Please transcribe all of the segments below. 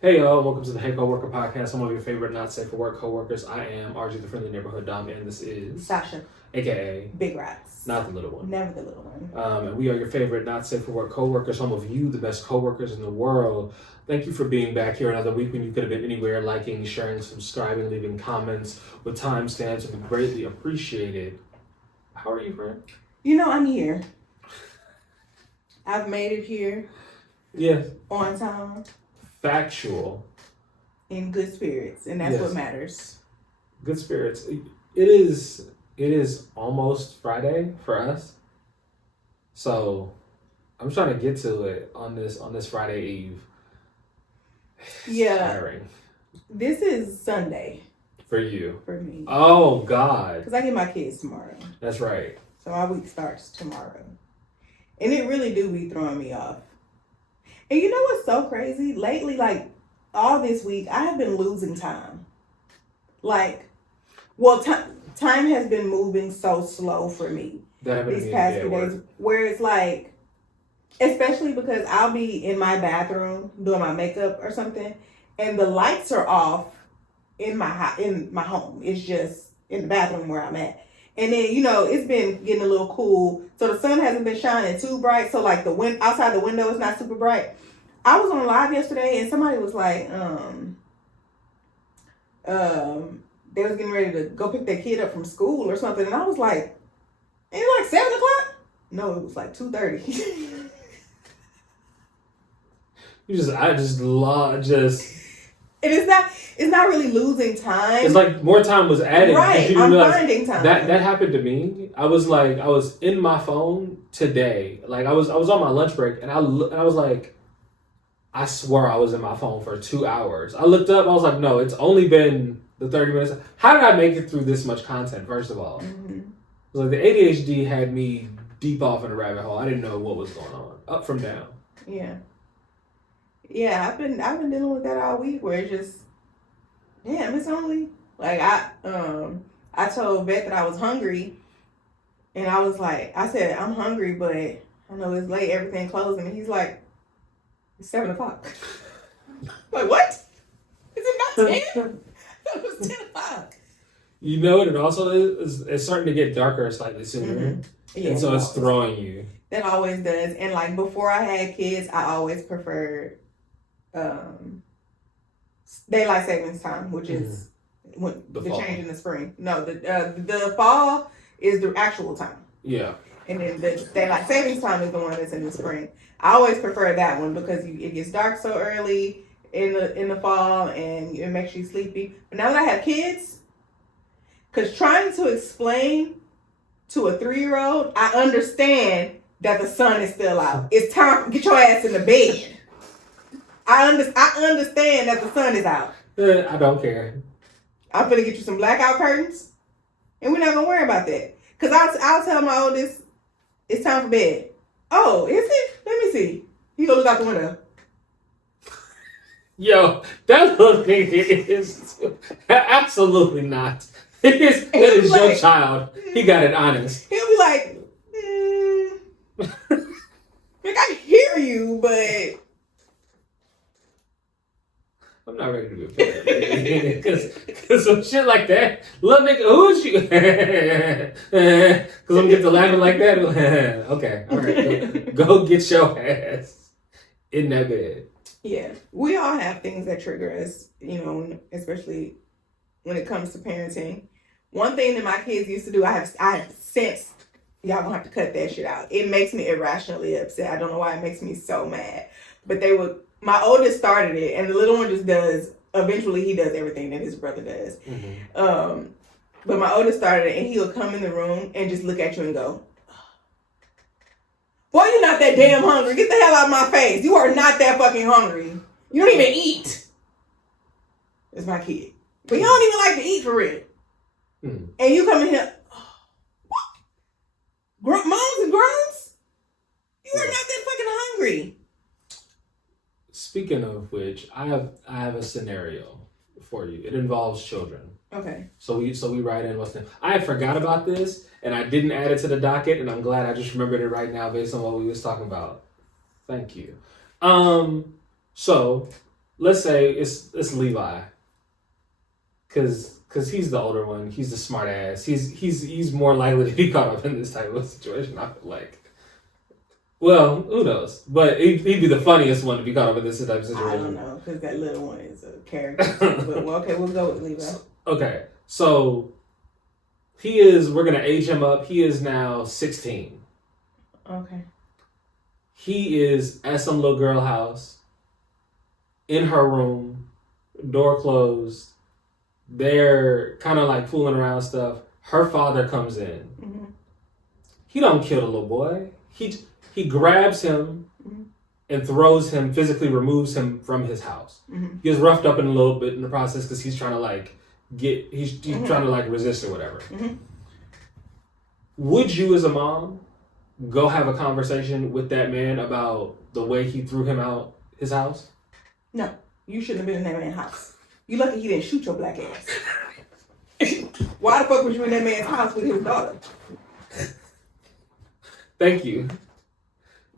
Hey y'all, welcome to the Hey Coworker Podcast. I'm one of your favorite not safe for work coworkers. I am RJ, the friendly neighborhood dom, and this is Sasha, aka Big Rats, not the little one. never the little one. And we are your favorite not safe for work coworkers. Some of you, the best coworkers in the world. Thank you for being back here another week when you could have been anywhere, liking, sharing, subscribing, leaving comments with timestamps. We greatly appreciate it. How are you, friend? You know, I'm here. I've made it here. Yes. On time. Factual. In good spirits, and that's what matters. Good spirits. It is almost Friday for us. So I'm trying to get to it on this Friday Eve. Yeah. Tiring. This is Sunday. For you. For me. Oh God. Because I get my kids tomorrow. That's right. So my week starts tomorrow. And it really do be throwing me off. And you know what's so crazy? Lately, like all this week, I have been losing time. Time has been moving so slow for me these past few days. Where it's like, especially because I'll be in my bathroom doing my makeup or something, and the lights are off in my home. It's just in the bathroom where I'm at. And then, it's been getting a little cool. So the sun hasn't been shining too bright. So like outside the window is not super bright. I was on live yesterday and somebody was like, they was getting ready to go pick their kid up from school or something. And I was like, ain't it like 7 o'clock? No, it was like 2:30. And it's not really losing time. It's like more time was added. Right, I'm finding time. That happened to me. I was in my phone today. Like I was on my lunch break and I was like, I swear I was in my phone for 2 hours. I looked up, I was like, no, it's only been the 30 minutes. How did I make it through this much content, first of all? Mm-hmm. It was like the ADHD had me deep off in a rabbit hole. I didn't know what was going on. Up from down. Yeah. Yeah, I've been dealing with that all week where it's just, damn, it's only like I told Beth that I was hungry, and I said I'm hungry, but I know it's late, everything closing, and he's like, it's 7 o'clock. Like, what? Is it not 10? It was 10 o'clock. You know what it also is? It's starting to get darker slightly sooner. Mm-hmm. Yeah, and so it's throwing you. That always does. And like before I had kids, I always preferred daylight savings time, which is when the change in the spring. No, the fall is the actual time. Yeah. And then the daylight savings time is the one that's in the spring. I always prefer that one because it gets dark so early in the fall and it makes you sleepy. But now that I have kids, because trying to explain to a 3-year-old, I understand that the sun is still out. It's time, get your ass in the bed. I understand that the sun is out. I don't care. I'm gonna get you some blackout curtains, and we're not gonna worry about that. Cause I'll tell my oldest, it's time for bed. Oh, is it? Let me see. He gonna look out the window. Yo, that little thing is absolutely not. It is like, your child. He got it honest. He'll be like, like I hear you, but I'm not ready to be a parent. Because some shit like that, little nigga, who is you? Because I'm going to get to laughing like that. Okay, all right. Go get your ass in that bed. Yeah. We all have things that trigger us, especially when it comes to parenting. One thing that my kids used to do, I have since, y'all going to have to cut that shit out. It makes me irrationally upset. I don't know why it makes me so mad. But my oldest started it, and the little one just does. Eventually, he does everything that his brother does. Mm-hmm. But my oldest started it, and he'll come in the room and just look at you and go, boy, you're not that damn hungry. Get the hell out of my face. You are not that fucking hungry. You don't even eat. It's my kid. But you don't even like to eat for real. Mm. And you come in here, what? Moans and groans? You are not that fucking hungry. Speaking of which, I have a scenario for you. It involves children. Okay. So we write in what's name. I forgot about this and I didn't add it to the docket, and I'm glad I just remembered it right now based on what we was talking about. Thank you. So let's say it's Levi, because he's the older one. He's the smart ass. He's more likely to be caught up in this type of situation. I feel like. Well, who knows? But he'd be the funniest one to be caught up in this type of situation. I don't know, because that little one is a character. But well, okay, we'll go with Levi. Okay, so we're going to age him up. He is now 16. Okay. He is at some little girl house, in her room, door closed. They're kind of like fooling around stuff. Her father comes in. Mm-hmm. He don't kill the little boy. He grabs him and throws him, physically removes him from his house. Mm-hmm. He gets roughed up in a little bit in the process because he's trying to like he's trying to like resist or whatever. Mm-hmm. Would you as a mom go have a conversation with that man about the way he threw him out his house? No, you shouldn't have been in that man's house. You lucky he didn't shoot your black ass. Why the fuck was you in that man's house with his daughter? Thank you.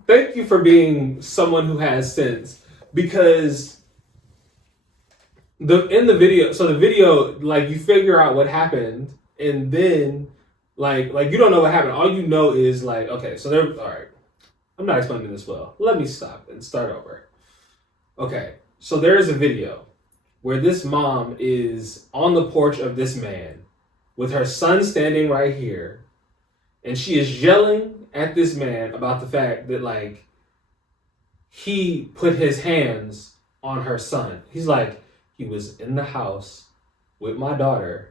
Thank you for being someone who has sense, because in the video, like you figure out what happened, and then like you don't know what happened. All you know is like, okay, so they're all right. I'm not explaining this well. Let me stop and start over. Okay, so there is a video where this mom is on the porch of this man with her son standing right here, and she is yelling at this man about the fact that like he put his hands on her son. He's like, he was in the house with my daughter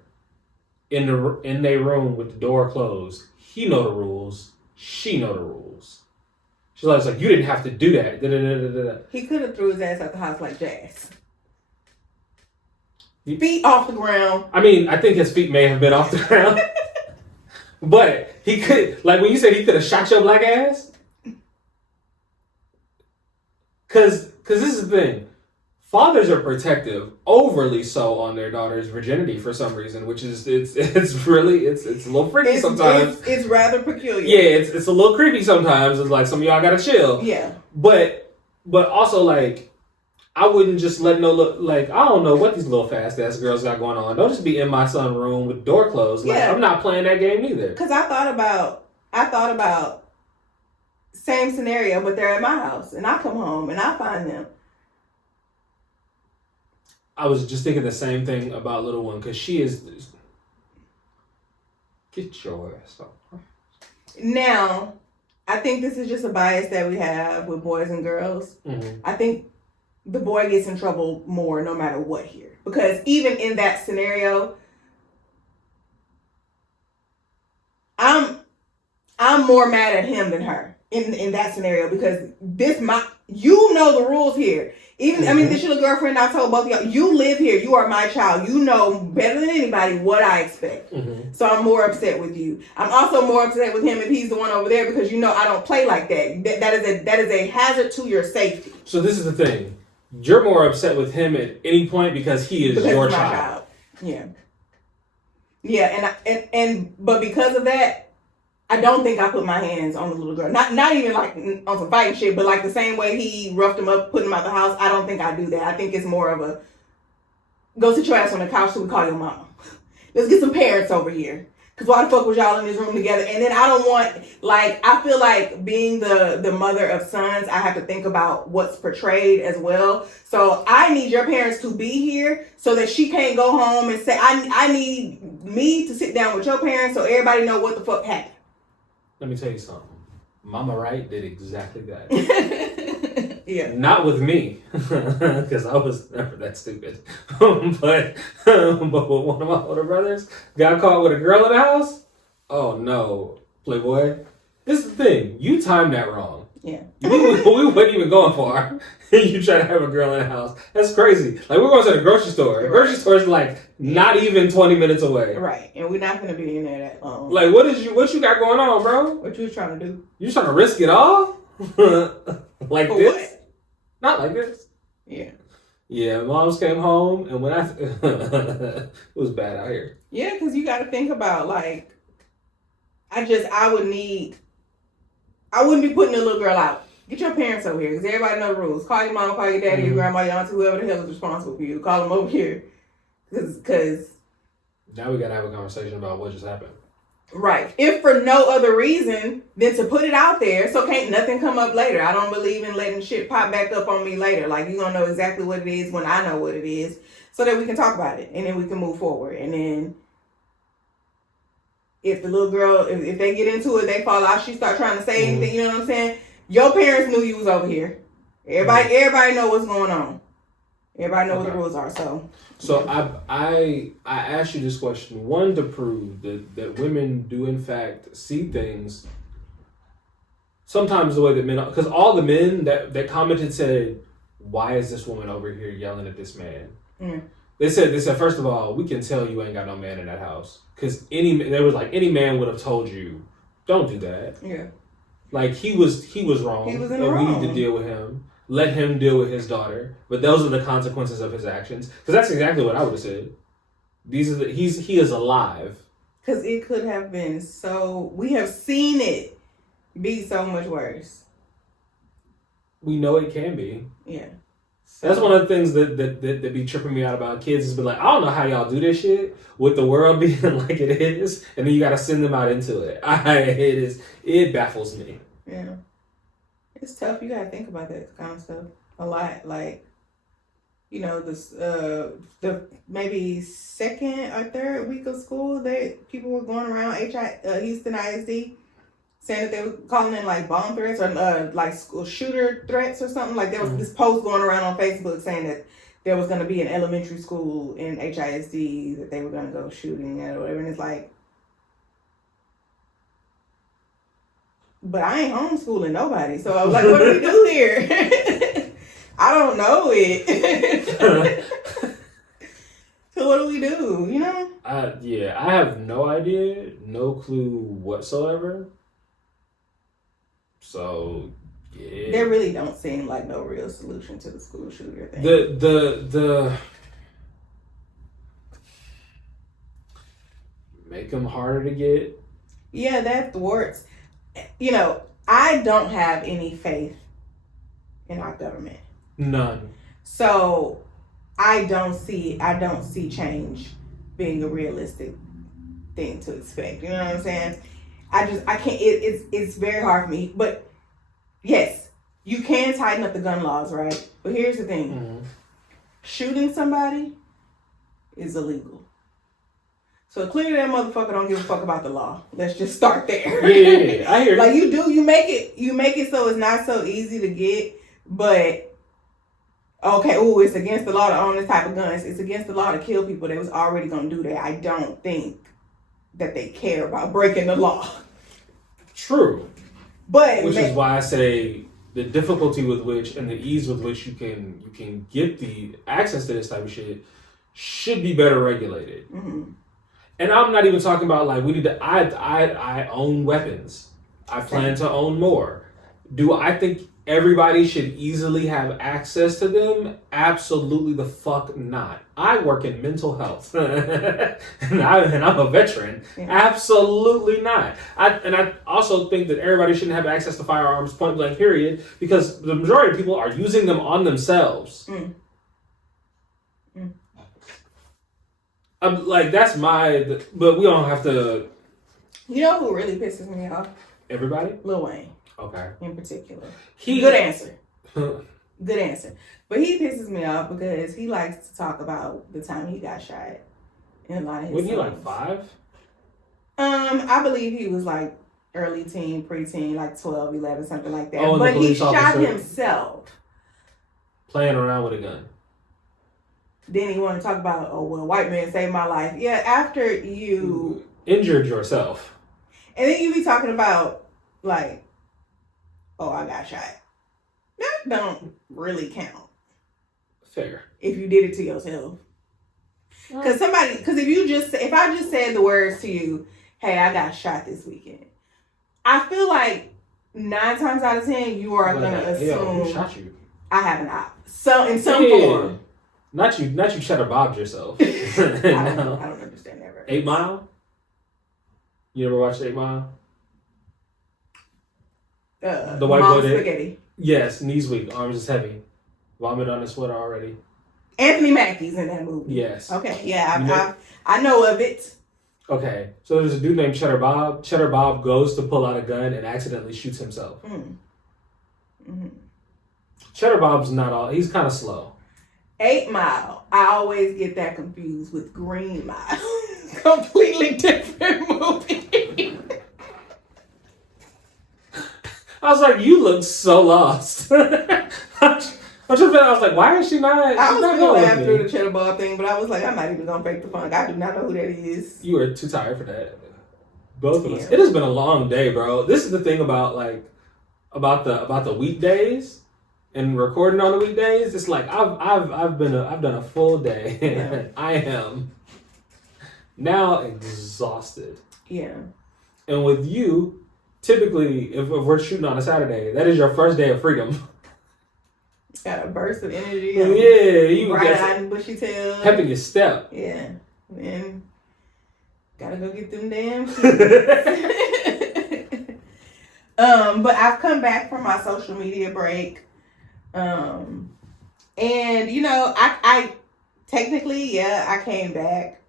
in their room with the door closed. He know the rules. She know the rules. She's like, you didn't have to do that. Da-da-da-da-da. He could have threw his ass out the house like Jazz. Feet off the ground. I mean, I think his feet may have been off the ground. But he could, like when you said he could have shot your black ass. Cause this is the thing. Fathers are protective, overly so, on their daughter's virginity for some reason, which is it's a little freaky sometimes. It's rather peculiar. Yeah, it's a little creepy sometimes. It's like some of y'all gotta chill. Yeah. But also like, I wouldn't just let I don't know what these little fast ass girls got going on. Don't just be in my son's room with the door closed. Like, yeah. I'm not playing that game either. Cause I thought about same scenario, but they're at my house and I come home and I find them. I was just thinking the same thing about little one, because she is. Get your ass up. Now, I think this is just a bias that we have with boys and girls. Mm-hmm. I think the boy gets in trouble more no matter what here. Because even in that scenario, I'm more mad at him than her in that scenario, because you know the rules here. Even mm-hmm. I mean, this little girlfriend I told both of y'all, you live here, you are my child, you know better than anybody what I expect. Mm-hmm. So I'm more upset with you. I'm also more upset with him if he's the one over there, because you know I don't play like that. That is a hazard to your safety. So this is the thing. You're more upset with him at any point because he is your child. Yeah. Yeah, but because of that, I don't think I put my hands on the little girl. Not even like on some fighting shit, but like the same way he roughed him up, put him out the house. I don't think I do that. I think it's more of a go sit your ass on the couch so we call your mama. Let's get some parents over here. Because why the fuck was y'all in this room together? And then I don't want, like, I feel like being the mother of sons, I have to think about what's portrayed as well. So I need your parents to be here so that she can't go home and say, I need me to sit down with your parents so everybody know what the fuck happened. Let me tell you something. Mama Wright did exactly that. Yeah. Not with me, because I was never that stupid. but with one of my older brothers, got caught with a girl in the house. Oh no, Playboy. This is the thing. You timed that wrong. Yeah. We weren't even going far. You try to have a girl in the house. That's crazy. Like, we're going to the grocery store. The grocery store is like not even 20 minutes away. Right. And we're not going to be in there that long. Like, what you got going on, bro? What you trying to do? You trying to risk it all? Like for this? What? Not like this. Yeah. Yeah, moms came home, and when it was bad out here. Yeah, because you got to think about, like, I wouldn't be putting the little girl out. Get your parents over here, because everybody knows the rules. Call your mom, call your daddy, your grandma, your auntie, whoever the hell is responsible for you. Call them over here. Because now we got to have a conversation about what just happened. Right. If for no other reason than to put it out there, so can't nothing come up later. I don't believe in letting shit pop back up on me later. Like, you're going to know exactly what it is when I know what it is, so that we can talk about it, and then we can move forward. And then if the little girl, if they get into it, they fall out, she start trying to say anything, you know what I'm saying? Your parents knew you was over here. Everybody know what's going on. Everybody know what the rules are. So I asked you this question, one, to prove that women do in fact see things sometimes the way that men, because all the men that commented said, why is this woman over here yelling at this man? They said, first of all, we can tell you ain't got no man in that house. Because any man would have told you, don't do that. Yeah. Like, he was wrong. He was in the wrong. We need to deal with him. Let him deal with his daughter. But those are the consequences of his actions. Because that's exactly what I would have said. He is alive. Because it could have been we have seen it be so much worse. We know it can be. Yeah. That's one of the things that be tripping me out about kids is be like, I don't know how y'all do this shit with the world being like it is, and then you got to send them out into it. It baffles me. Yeah, it's tough. You got to think about that kind of stuff a lot. Like, you know, the maybe second or third week of school that people were going around Houston ISD. Saying that they were calling in like bomb threats or like school shooter threats or something. Like there was this post going around on Facebook saying that there was going to be an elementary school in HISD that they were going to go shooting at or whatever. And it's like, but I ain't homeschooling nobody. So I was like, what do we do here? I don't know it. So what do we do? You know? I have no idea, no clue whatsoever. So, yeah. There really don't seem like no real solution to the school shooter thing. The make them harder to get. Yeah, that thwarts. You know, I don't have any faith in our government. None. So, I don't see change being a realistic thing to expect. You know what I'm saying? I can't, it's very hard for me. But yes, you can tighten up the gun laws, right? But here's the thing. Shooting somebody is illegal. So clearly that motherfucker don't give a fuck about the law. Let's just start there. Yeah, I hear like you make it so it's not so easy to get, but okay, it's against the law to own this type of guns. It's against the law to kill people that was already gonna do that. I don't think that they care about breaking the law. True. But which is why I say the difficulty with which and the ease with which you can get the access to this type of shit should be better regulated. And I'm not even talking about like we need to. I own weapons. I plan to own more. Do I think everybody should easily have access to them? Absolutely the fuck not. I work in mental health, and I'm a veteran. Yeah. Absolutely not. I also think that everybody shouldn't have access to firearms, point blank, period, because the majority of people are using them on themselves. Like that's but we don't have to. You know who really pisses me off? Everybody? Lil Wayne. Okay. In particular. Good answer. Good answer. But he pisses me off because he likes to talk about the time he got shot in a lot of his songs. Was he like 5? I believe he was like early teen, preteen, like 12, 11, something like that. Oh, but he shot himself. Playing around with a gun. Then he wanted to talk about, white man saved my life. Yeah, after you injured yourself. And then you be talking about like, I got shot. That don't really count. Fair. If you did it to yourself. Because if I just said the words to you, hey, I got shot this weekend, I feel like 9 times out of 10 you are going to assume who shot you? I have an op. So in some form. Not you cheddar bobbed yourself. I don't understand that. 8 Mile? You ever watched 8 Mile? The white boy spaghetti. Yes, knees weak, arms is heavy. Vomit on his sweater already. Anthony Mackie's in that movie. Yes. Okay, yeah, I know of it. Okay, so there's a dude named Cheddar Bob. Cheddar Bob goes to pull out a gun and accidentally shoots himself. Cheddar Bob's not all. He's kind of slow. 8 Mile. I always get that confused with Green Mile. Completely different movie. I was like, you look so lost. I was like, why is she not? I was going to laugh through the Cheddar Bob thing, but I was like, I'm not even going to fake the funk. I do not know who that is. You were too tired for that. Both of us. It has been a long day, bro. This is the thing about the weekdays and recording on the weekdays. It's like I've done a full day. Yeah. I am now exhausted. Yeah. And with you, typically, if we're shooting on a Saturday, that is your first day of freedom. Got a burst of energy. Yeah, you bright-eyed and bushy tail. Pep in your step. Yeah. And gotta go get them damn but I've come back from my social media break. And I technically, I came back,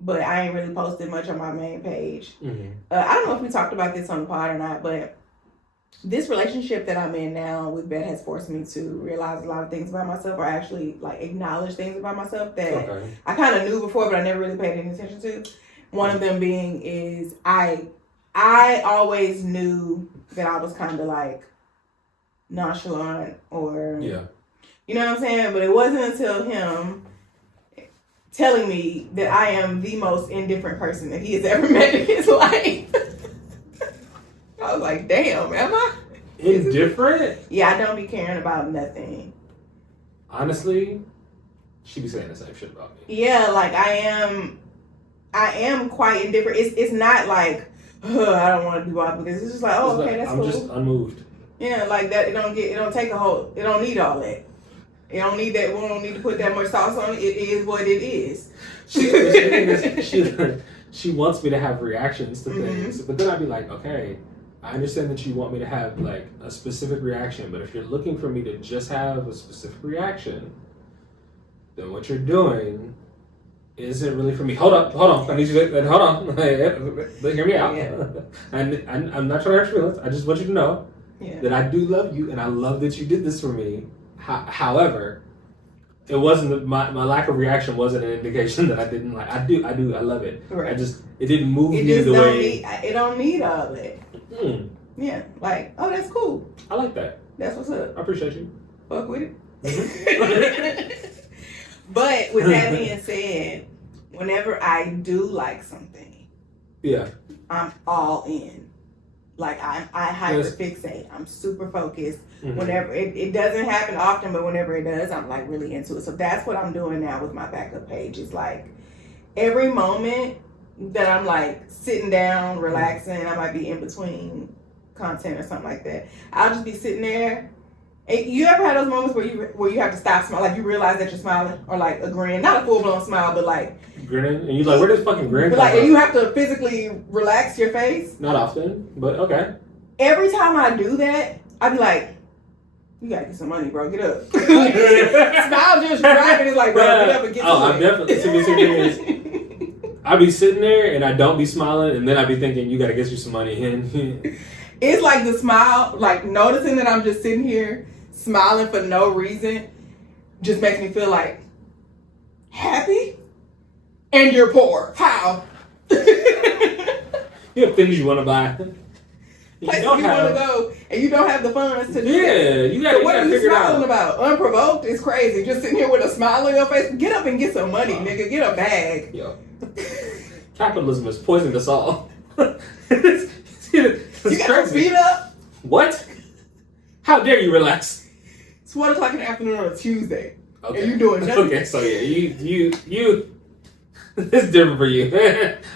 but I ain't really posted much on my main page. Mm-hmm. I don't know if we talked about this on the pod or not, but this relationship that I'm in now with Beth has forced me to realize a lot of things about myself, or actually like acknowledge things about myself that I kind of knew before, but I never really paid any attention to. One of them being is I always knew that I was kind of like nonchalant or, you know what I'm saying? But it wasn't until him telling me that I am the most indifferent person that he has ever met in his life. I was like, damn, am I? Indifferent? Yeah, I don't be caring about nothing. Honestly, she be saying the same shit about me. Yeah, like I am quite indifferent. It's not like, I don't want to do all this. It's just like, oh, okay, that's cool. I'm just unmoved. Yeah, like that. It don't take a whole. It don't need all that. It don't need that. We don't need to put that much sauce on it. It is what it is. She wants me to have reactions to things, but then I'd be like, okay, I understand that you want me to have like a specific reaction, but if you're looking for me to just have a specific reaction, then what you're doing isn't really for me. Hold on. I need you to hold on. Hear me out. Yeah. And I'm not trying to hurt your feelings. I just want you to know that I do love you, and I love that you did this for me. However, it wasn't my lack of reaction wasn't an indication that I didn't like. I love it. Right. It didn't move me the way. It don't need all that. Yeah, like, oh, that's cool. I like that. That's what's up. I appreciate you. Fuck with it. But with that being said, whenever I do like something, I'm all in. Like I hyperfixate. I'm super focused. Whenever it doesn't happen often, but whenever it does, I'm like really into it. So that's what I'm doing now with my backup page. It's like every moment that I'm like sitting down, relaxing, I might be in between content or something like that. I'll just be sitting there. And you ever had those moments where you have to stop smiling, like you realize that you're smiling, or like a grin, not a full blown smile, but like grinning, and you're like, where does fucking grin come from? And you have to physically relax your face. Not often, but okay. Every time I do that, I be like, you gotta get some money, bro. Get up. Smile just driving. It's like, bro, get up and get some money. I'm definitely. I be sitting there and I don't be smiling, and then I be thinking, you gotta get you some money. It's like the smile, like noticing that I'm just sitting here smiling for no reason, just makes me feel like happy, and you're poor. How? You have things you want to buy. Places you want to go, and you don't have the funds to do that. Yeah, you got. So what are you smiling about? Unprovoked is crazy. Just sitting here with a smile on your face. Get up and get some money, nigga. Get a bag. Yo, capitalism has poisoned us all. You got your feet up? What? How dare you relax? It's 1:00 in the afternoon on a Tuesday. Okay. And you doing nothing. Okay, so yeah, you it's different for you.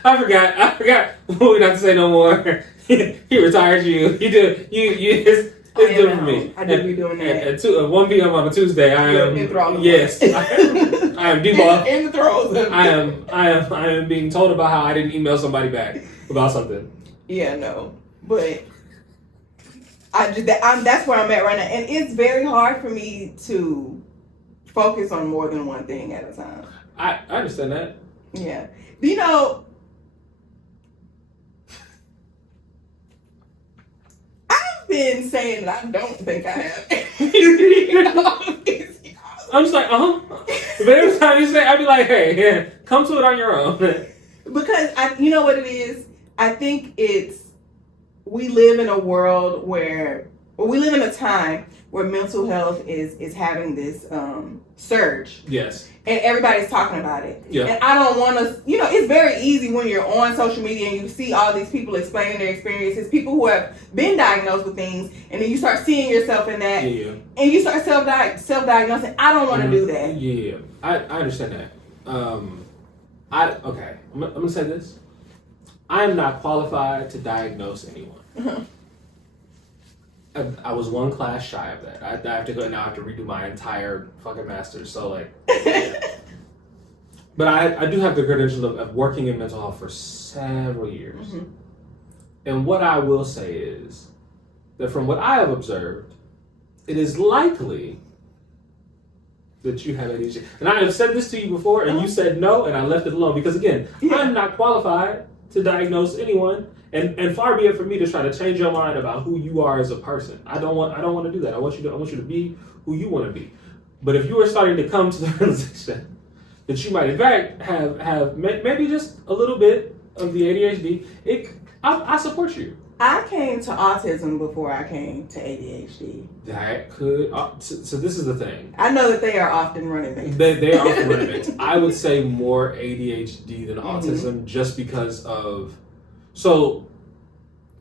I forgot what we not to say no more. He retired you. It's different for me. I do be doing that. At 1 p.m. on a Tuesday, I am yes. I am debuffed. In the throes. I am being told about how I didn't email somebody back about something. Yeah, no. But that's where I'm at right now, and it's very hard for me to focus on more than one thing at a time. I understand that. Yeah. You know, I've been saying that I don't think I have. I'm just like, But every time you say, I'd be like, hey, yeah, come to it on your own. Because you know what it is? I think we live in a world we live in a time where mental health is having this surge. Yes. And everybody's talking about it. Yeah. And I don't want to, it's very easy when you're on social media and you see all these people explaining their experiences, people who have been diagnosed with things, and then you start seeing yourself in that, and you start self-diagnosing. I don't want to do that. Yeah, I understand that. I'm going to say this. I am not qualified to diagnose anyone. I was one class shy of that. I have to go now. I have to redo my entire fucking master's. So like, yeah. But I do have the credential of working in mental health for several years. Mm-hmm. And what I will say is that from what I have observed, it is likely that you have ADHD. And I have said this to you before, and you said no, and I left it alone because again, I'm not qualified to diagnose anyone. And far be it for me to try to change your mind about who you are as a person. I don't want to do that. I want you to be who you want to be. But if you are starting to come to the realization that you might in fact have maybe just a little bit of the ADHD, I support you. I came to autism before I came to ADHD. That could so this is the thing. I know that they are often running mates. They are often running mates. I would say more ADHD than autism, just because of. So,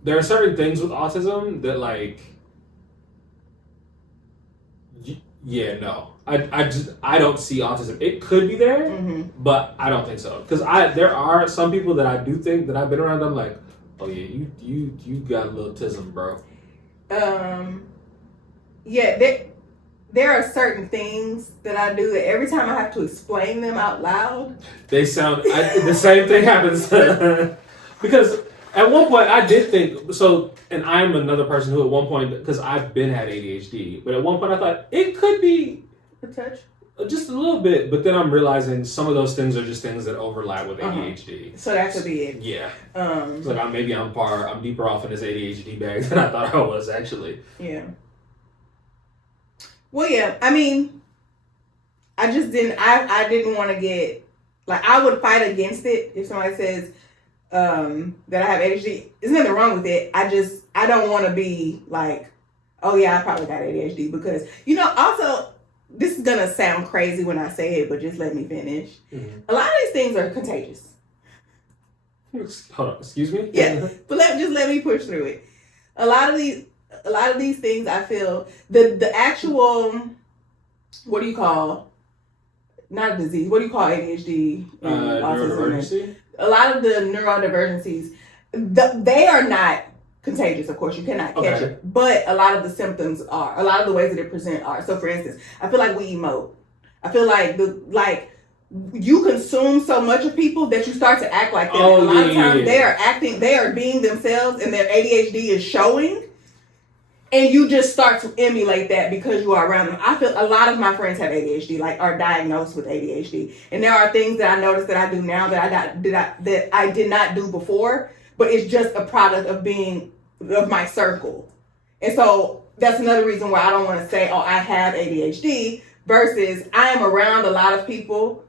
there are certain things with autism that, like, no. I don't see autism. It could be there, but I don't think so. Because there are some people that I do think that I've been around, I'm like, oh yeah, you got a little autism, bro. Yeah, there are certain things that I do that every time I have to explain them out loud, they sound, the same thing happens. Because at one point I did think, and I'm another person who at one point, because I've had ADHD, but at one point I thought it could be a touch, just a little bit, but then I'm realizing some of those things are just things that overlap with ADHD. So that could be it. Yeah. It's like I'm deeper off in this ADHD bag than I thought I was actually. Yeah. Well, yeah, I mean, I just didn't, I didn't want to get, like, I would fight against it if somebody says, that I have ADHD. There's nothing wrong with it. I don't want to be like, oh yeah, I probably got ADHD because, also, this is going to sound crazy when I say it, but just let me finish. Mm-hmm. A lot of these things are contagious. Hold on, excuse me? Yeah, but let me push through it. A lot of these things I feel, the actual, what do you call, not a disease, what do you call ADHD? Neurodivergence? A lot of the neurodivergencies, they are not contagious. Of course, you cannot catch it, but a lot of the symptoms are. A lot of the ways that it present are. So, for instance, I feel like we emote. I feel like you consume so much of people that you start to act like them. A lot of times they are being themselves, and their ADHD is showing. And you just start to emulate that because you are around them. I feel a lot of my friends have ADHD, like are diagnosed with ADHD. And there are things that I notice that I do now that I did not do before, but it's just a product of my circle. And so that's another reason why I don't want to say, oh, I have ADHD, versus I am around a lot of people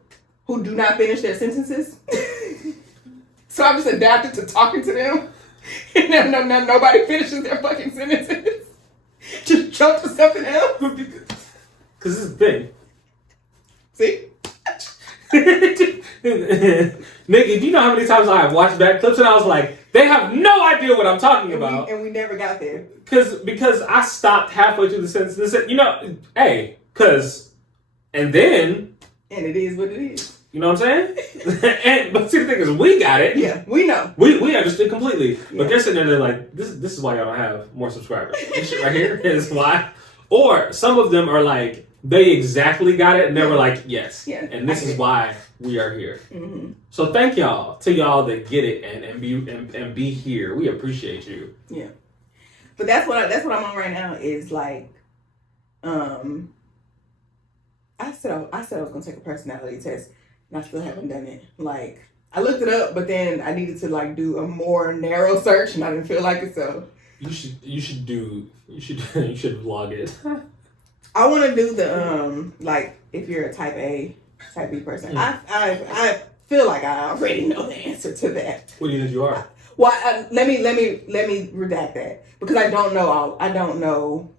who do not finish their sentences. So I'm just adapted to talking to them. And then nobody finishes their fucking sentences. Just jump to something else. Because this is the thing. See? Nigga, do you know how many times I have watched back clips and I was like, they have no idea what I'm talking about. And we never got there. Because I stopped halfway through the sentence. And it is what it is. You know what I'm saying? But see, the thing is, we got it. Yeah, we know. We understood completely. Yeah. But they're sitting there like, this is why y'all don't have more subscribers. This shit right here is why. Or some of them are like, they exactly got it, and they were like, yes. Yeah, and this is why we are here. Mm-hmm. So thank y'all to y'all that get it and be here. We appreciate you. Yeah. But that's what I'm on right now is like, I said I was gonna take a personality test, and I still haven't done it. Like, I looked it up, but then I needed to like do a more narrow search, and I didn't feel like it. So you should vlog it. I want to do the like if you're a type A, type B person. I feel like I already know the answer to that. What do you think you are? Well, let me redact that because I don't know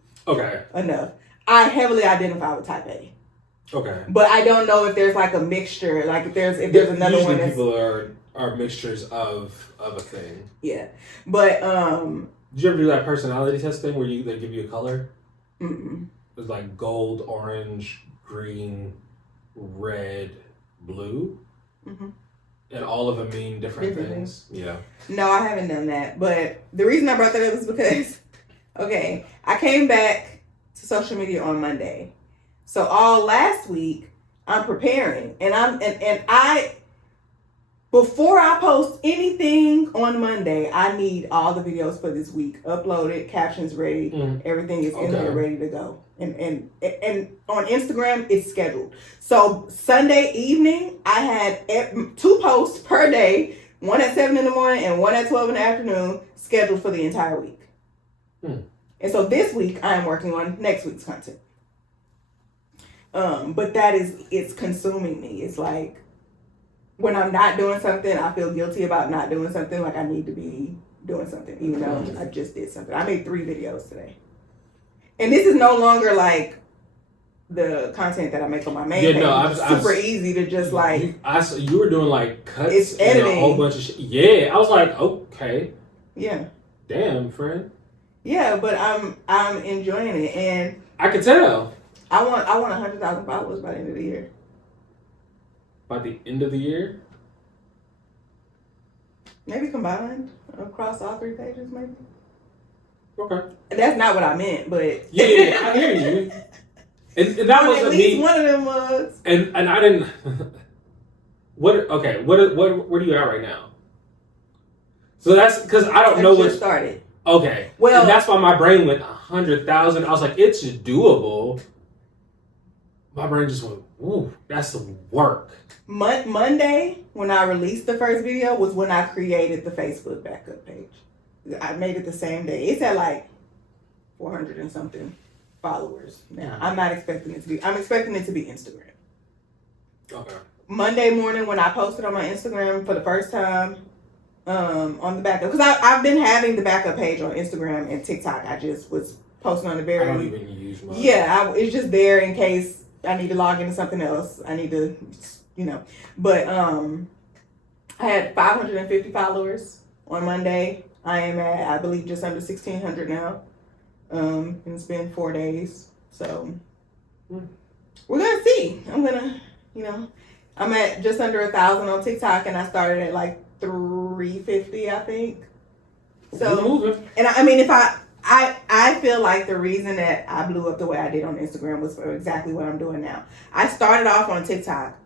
enough. I heavily identify with type A. Okay. But I don't know if there's like a mixture, like if there's another usually one. Usually people are mixtures of a thing. Yeah, but did you ever do that personality test thing where they give you a color? Mm-mm. It's like gold, orange, green, red, blue. Mm-hmm. And all of them mean different things. Yeah. No, I haven't done that. But the reason I brought that up is because, okay, I came back to social media on Monday. So all last week, I'm preparing. And I before I post anything on Monday, I need all the videos for this week uploaded, captions ready, everything is in there ready to go. And on Instagram, it's scheduled. So Sunday evening, I had 2 posts per day, one at 7 in the morning and one at 12 in the afternoon, scheduled for the entire week. And so this week, I am working on next week's content. But it's consuming me. It's like, when I'm not doing something, I feel guilty about not doing something. Like I need to be doing something, even though I just did something. I made 3 videos today. And this is no longer like the content that I make on my main page. It's super easy to just like... You were doing like cuts it's editing. And a whole bunch of shit. Yeah, I was like, okay. Yeah. Damn, friend. Yeah, but I'm enjoying it. And... I can tell. I want 100,000 followers by the end of the year. By the end of the year? Maybe combined across all 3 pages, maybe. Okay. That's not what I meant, but... Yeah, I hear you. And that wasn't at least one of them was. And I didn't... Where do you at right now? So that's... Because I don't know what... started. Okay. Well... And that's why my brain went 100,000. I was like, it's doable. My brain just went, ooh, that's the work. Monday, when I released the first video, was when I created the Facebook backup page. I made it the same day. It's at like 400 and something followers now. I'm expecting it to be Instagram. Okay. Monday morning when I posted on my Instagram for the first time on the backup, because I've been having the backup page on Instagram and TikTok. I just was posting on the very... I don't even use mine. Yeah, it's just there in case I need to log into something else. I need to... But I had 550 followers on Monday. I am at, I believe, just under 1,600 now. And it's been 4 days. So we're going to see. I'm at just under 1,000 on TikTok, and I started at like 350, I think. So, and I mean, if I feel like the reason that I blew up the way I did on Instagram was for exactly what I'm doing now. I started off on TikTok.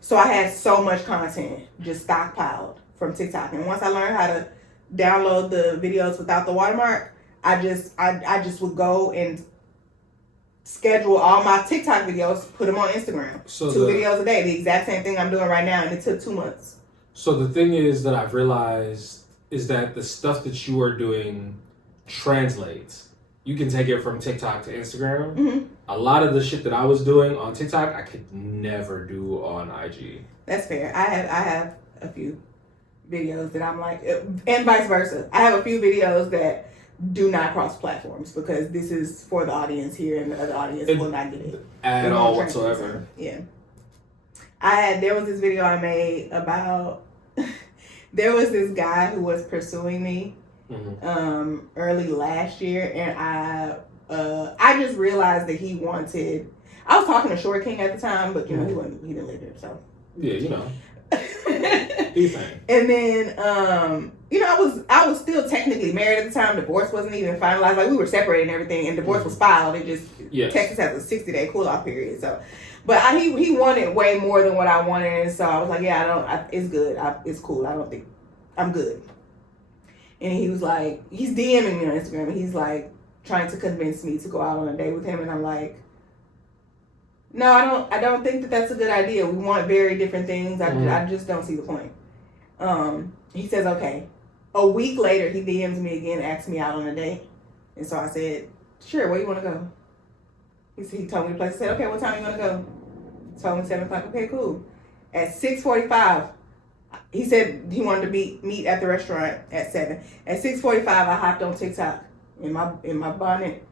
So I had so much content just stockpiled from TikTok. And once I learned how to download the videos without the watermark, I just would go and schedule all my TikTok videos, put them on Instagram. So 2 videos a day, the exact same thing I'm doing right now, and it took 2 months. So the thing is that I've realized is that the stuff that you are doing translates. You can take it from TikTok to Instagram. Mm-hmm. A lot of the shit that I was doing on TikTok, I could never do on IG. That's fair. I have a few videos that I'm like, and vice versa. I have a few videos that do not cross platforms because this is for the audience here and the other audience will not get it. At all whatsoever. Yeah. There was this video I made about, there was this guy who was pursuing me early last year, and I just realized that he wanted. I was talking to Short King at the time, but he didn't live here, so yeah, And then I was still technically married at the time. Divorce wasn't even finalized. Like we were separated and everything, and divorce was filed. It just Texas has a 60-day cool off period. So, but he wanted way more than what I wanted, and so I was like, it's good. It's cool. I don't think I'm good. And he was like, he's DMing me on Instagram, and he's like trying to convince me to go out on a date with him, and I'm like, no, I don't think that that's a good idea. We want very different things. I just don't see the point. He says, okay. A week later, he DMs me again, asks me out on a date. And so I said, sure, where you want to go? He told me the place. I said, okay, what time you want to go? Told me 7 o'clock. Okay, cool. At 6:45, he said he wanted to meet at the restaurant at 7. At 6:45, I hopped on TikTok in my bonnet,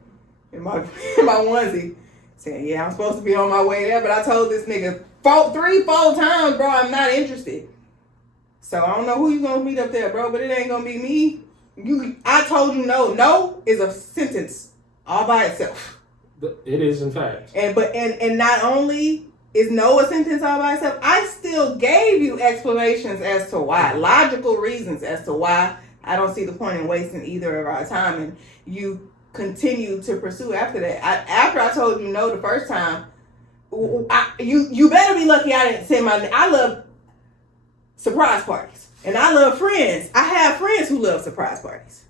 in my onesie, saying, yeah, I'm supposed to be on my way there, but I told this nigga 3-4 times, bro, I'm not interested. So I don't know who you gonna meet up there, bro, but it ain't gonna be me. I told you no. No is a sentence all by itself. It is, in fact. And not only is no a sentence all by itself, I still gave you explanations as to why, logical reasons as to why I don't see the point in wasting either of our time, and you continue to pursue after that. After I told you no the first time, you better be lucky I didn't send my. I love surprise parties, and I love friends. I have friends who love surprise parties.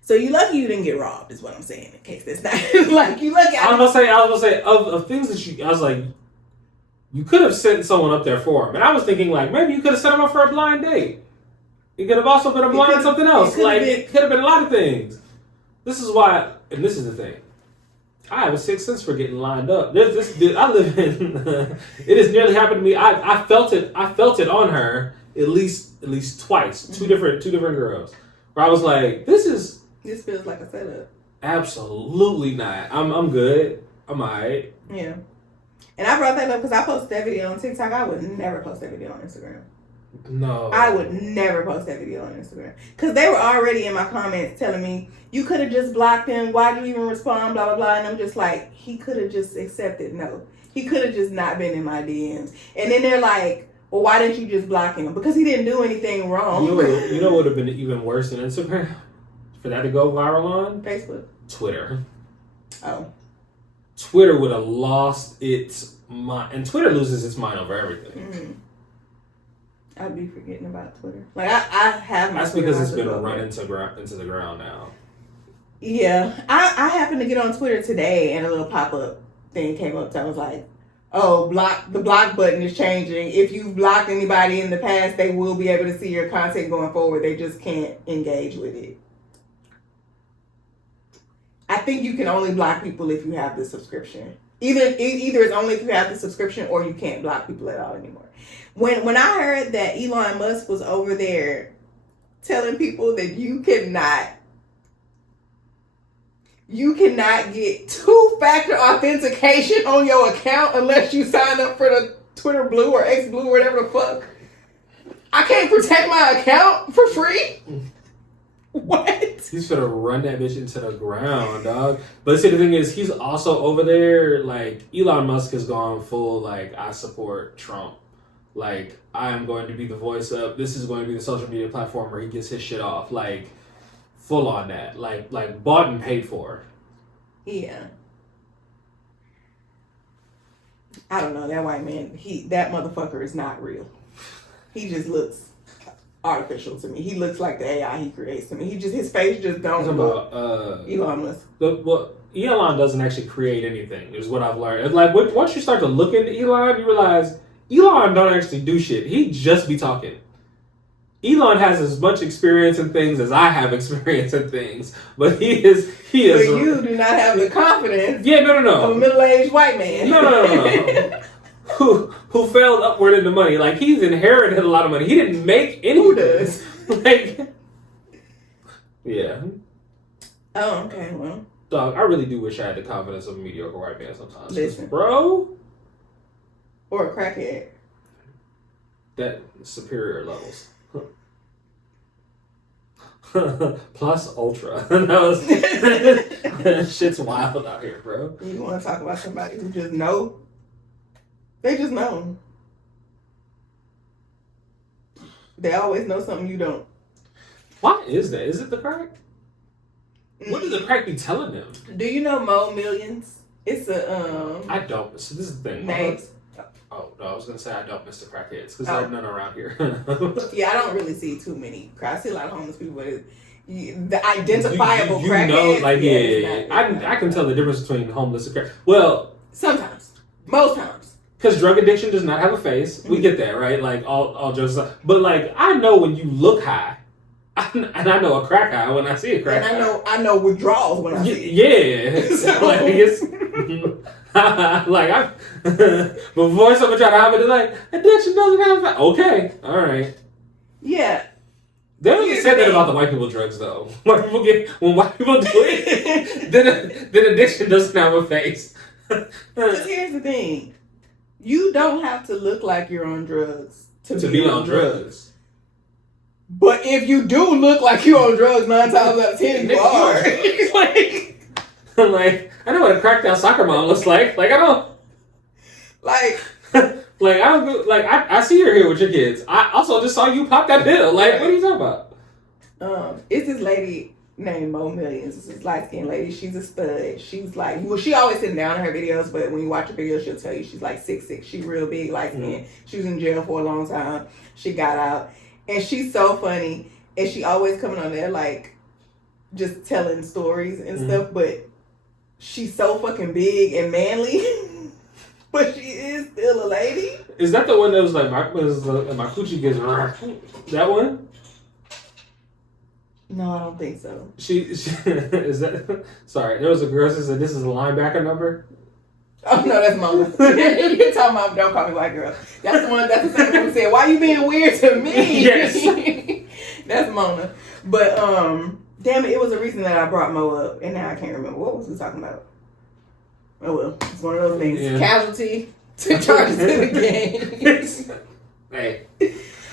So you lucky you didn't get robbed, is what I'm saying. In case that's not like you lucky. I was gonna say of things that I was like, you could have sent someone up there for him, and I was thinking like maybe you could have set him up for a blind date. It could have also been a blind something else. It could have been a lot of things. This is why, and this is the thing. I have a sixth sense for getting lined up. I live in. It has nearly happened to me. I felt it. I felt it on her at least twice. Mm-hmm. Two different girls. Where I was like, this feels like a setup. Absolutely not. I'm good. I'm alright. Yeah. And I brought that up because I posted that video on TikTok. I would never post that video on Instagram. No. I would never post that video on Instagram. Because they were already in my comments telling me, you could have just blocked him. Why'd you even respond? Blah, blah, blah. And I'm just like, he could have just accepted no. He could have just not been in my DMs. And then they're like, well, why didn't you just block him? Because he didn't do anything wrong. You know what would have been even worse than Instagram? For that to go viral on? Facebook. Twitter. Oh. Twitter would have lost its mind. And Twitter loses its mind over everything. Mm-hmm. I'd be forgetting about Twitter. Like, I have my That's Twitter because it's been run into the ground now. Yeah. I happened to get on Twitter today, and a little pop-up thing came up. So I was like, oh, the block button is changing. If you've blocked anybody in the past, they will be able to see your content going forward. They just can't engage with it. I think you can only block people if you have the subscription. Either it's only if you have the subscription, or you can't block people at all anymore. When I heard that Elon Musk was over there telling people that you cannot get 2-factor authentication on your account unless you sign up for the Twitter Blue or X Blue or whatever the fuck. I can't protect my account for free? What? He's gonna run that bitch into the ground, dog. But see, the thing is, he's also over there, like, Elon Musk has gone full, like, I support Trump. Like, I am going to be the voice of, this is going to be the social media platform where he gets his shit off. Like, full on that. Like bought and paid for. Yeah. I don't know, that white man, that motherfucker is not real. He just looks artificial to me. He looks like the AI he creates to me. His face just don't look Elon Musk. Elon doesn't actually create anything, is what I've learned. It's like, once you start to look into Elon, you realize Elon don't actually do shit. He just be talking. Elon has as much experience in things as I have experience in things, but he is. But you do not have the confidence. Yeah, no. Of a middle-aged white man. No. Who failed upward into money? Like, he's inherited a lot of money. He didn't make any. Who does? Like, yeah. Oh, okay. Well, dog, I really do wish I had the confidence of a mediocre white man sometimes. Listen, bro. Or a crackhead. That superior levels. Plus ultra. Shit's wild out here, bro. You want to talk about somebody who just know? They just know. They always know something you don't. Why is that? Is it the crack? What does the crack be telling them? Do you know Mo Millions? It's a I don't. So this is the thing. Names. Oh no, I was gonna say I don't miss the crackheads because there are none around here. Yeah, I don't really see too many. I see a lot of homeless people, but the identifiable crackheads. I can tell the difference between homeless and crack. Well, sometimes, most times, because drug addiction does not have a face. We get that, right? Like all jokes aside. But like I know when you look high. And I know a crack eye when I see a crack eye. And I know withdrawals when I see it. Yeah. So, like, it's... like, before someone try to hide me, they're like, addiction doesn't have a... Okay. All right. Yeah. They don't even say that about the white people drugs, though. When white people do it, then addiction doesn't have a face. Because here's the thing. You don't have to look like you're on drugs to be on drugs. But if you do look like you're on drugs 9 times out of 10, you are. like, I know what a cracked out soccer mom looks like. Like, I don't... Like... like, I don't... Like, I see you're here with your kids. I also just saw you pop that pill. Like, what are you talking about? It's this lady named Mo Millions. It's this light-skinned lady. She's a stud. She's like... Well, she always sitting down in her videos, but when you watch her videos, she'll tell you she's like 6'6". She's real big, light-skinned. She was in jail for a long time. She got out. And she's so funny, and she always coming on there like just telling stories and stuff. But she's so fucking big and manly, but she is still a lady. Is that the one that was like my coochie gets that one? No, I don't think so. She is that? Sorry, there was a girl that said this is a linebacker number. Oh no, that's Mona. You're talking about don't call me white girl. That's the one. That's the same one who said, "Why you being weird to me?" Yes, that's Mona. But damn it was a reason that I brought Mo up, and now I can't remember what was we talking about. Oh well, it's one of those things. Yeah. Casualty to charges to the game. Hey.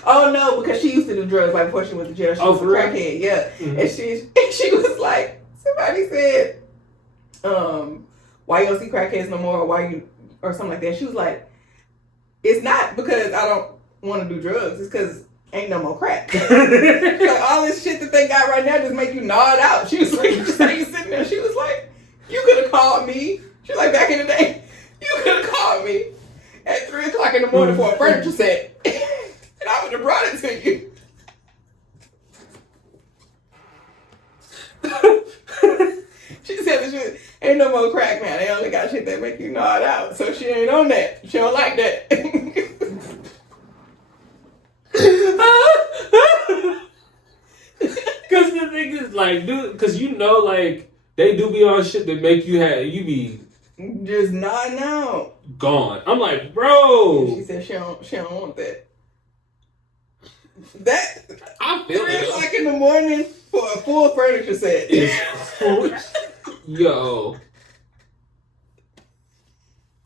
Oh no, because she used to do drugs like before she went to jail. She was a crackhead, yeah. And she was like, somebody said, why you don't see crackheads no more, or something like that. She was like, it's not because I don't want to do drugs, it's because ain't no more crack. Like, all this shit that they got right now just make you nod out. She was like, you sitting there. She was like, you could have called me. She was like, back in the day, you could have called me at 3 o'clock in the morning for a furniture set, and I would have brought it to you. She said that ain't no more crack now. They only got shit that make you nod out. So she ain't on that. She don't like that. Because the thing is, like, dude, because you know, like, they do be on shit that make you be just nodding out. Gone. I'm like, bro. She said she don't want that. That I feel 3 o'clock in the morning for a full furniture set. Yo.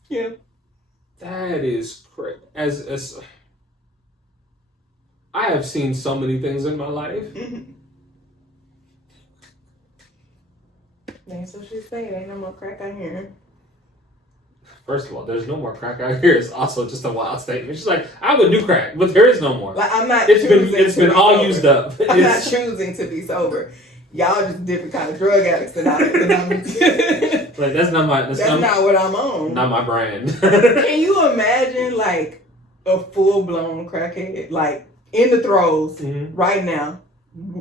Yeah. That is crazy. As I have seen so many things in my life. Mm-hmm. That's what she said. Ain't no more crack out here. First of all, there's no more crack out here. It's also just a wild statement. She's like, I would do crack, but there is no more. Like, I'm not. It's been all sober. Used up. I'm not choosing to be sober. Y'all just different kind of drug addicts than I'm. Like that's not what I'm on. Not my brand. Can you imagine like a full blown crackhead, like in the throes right now,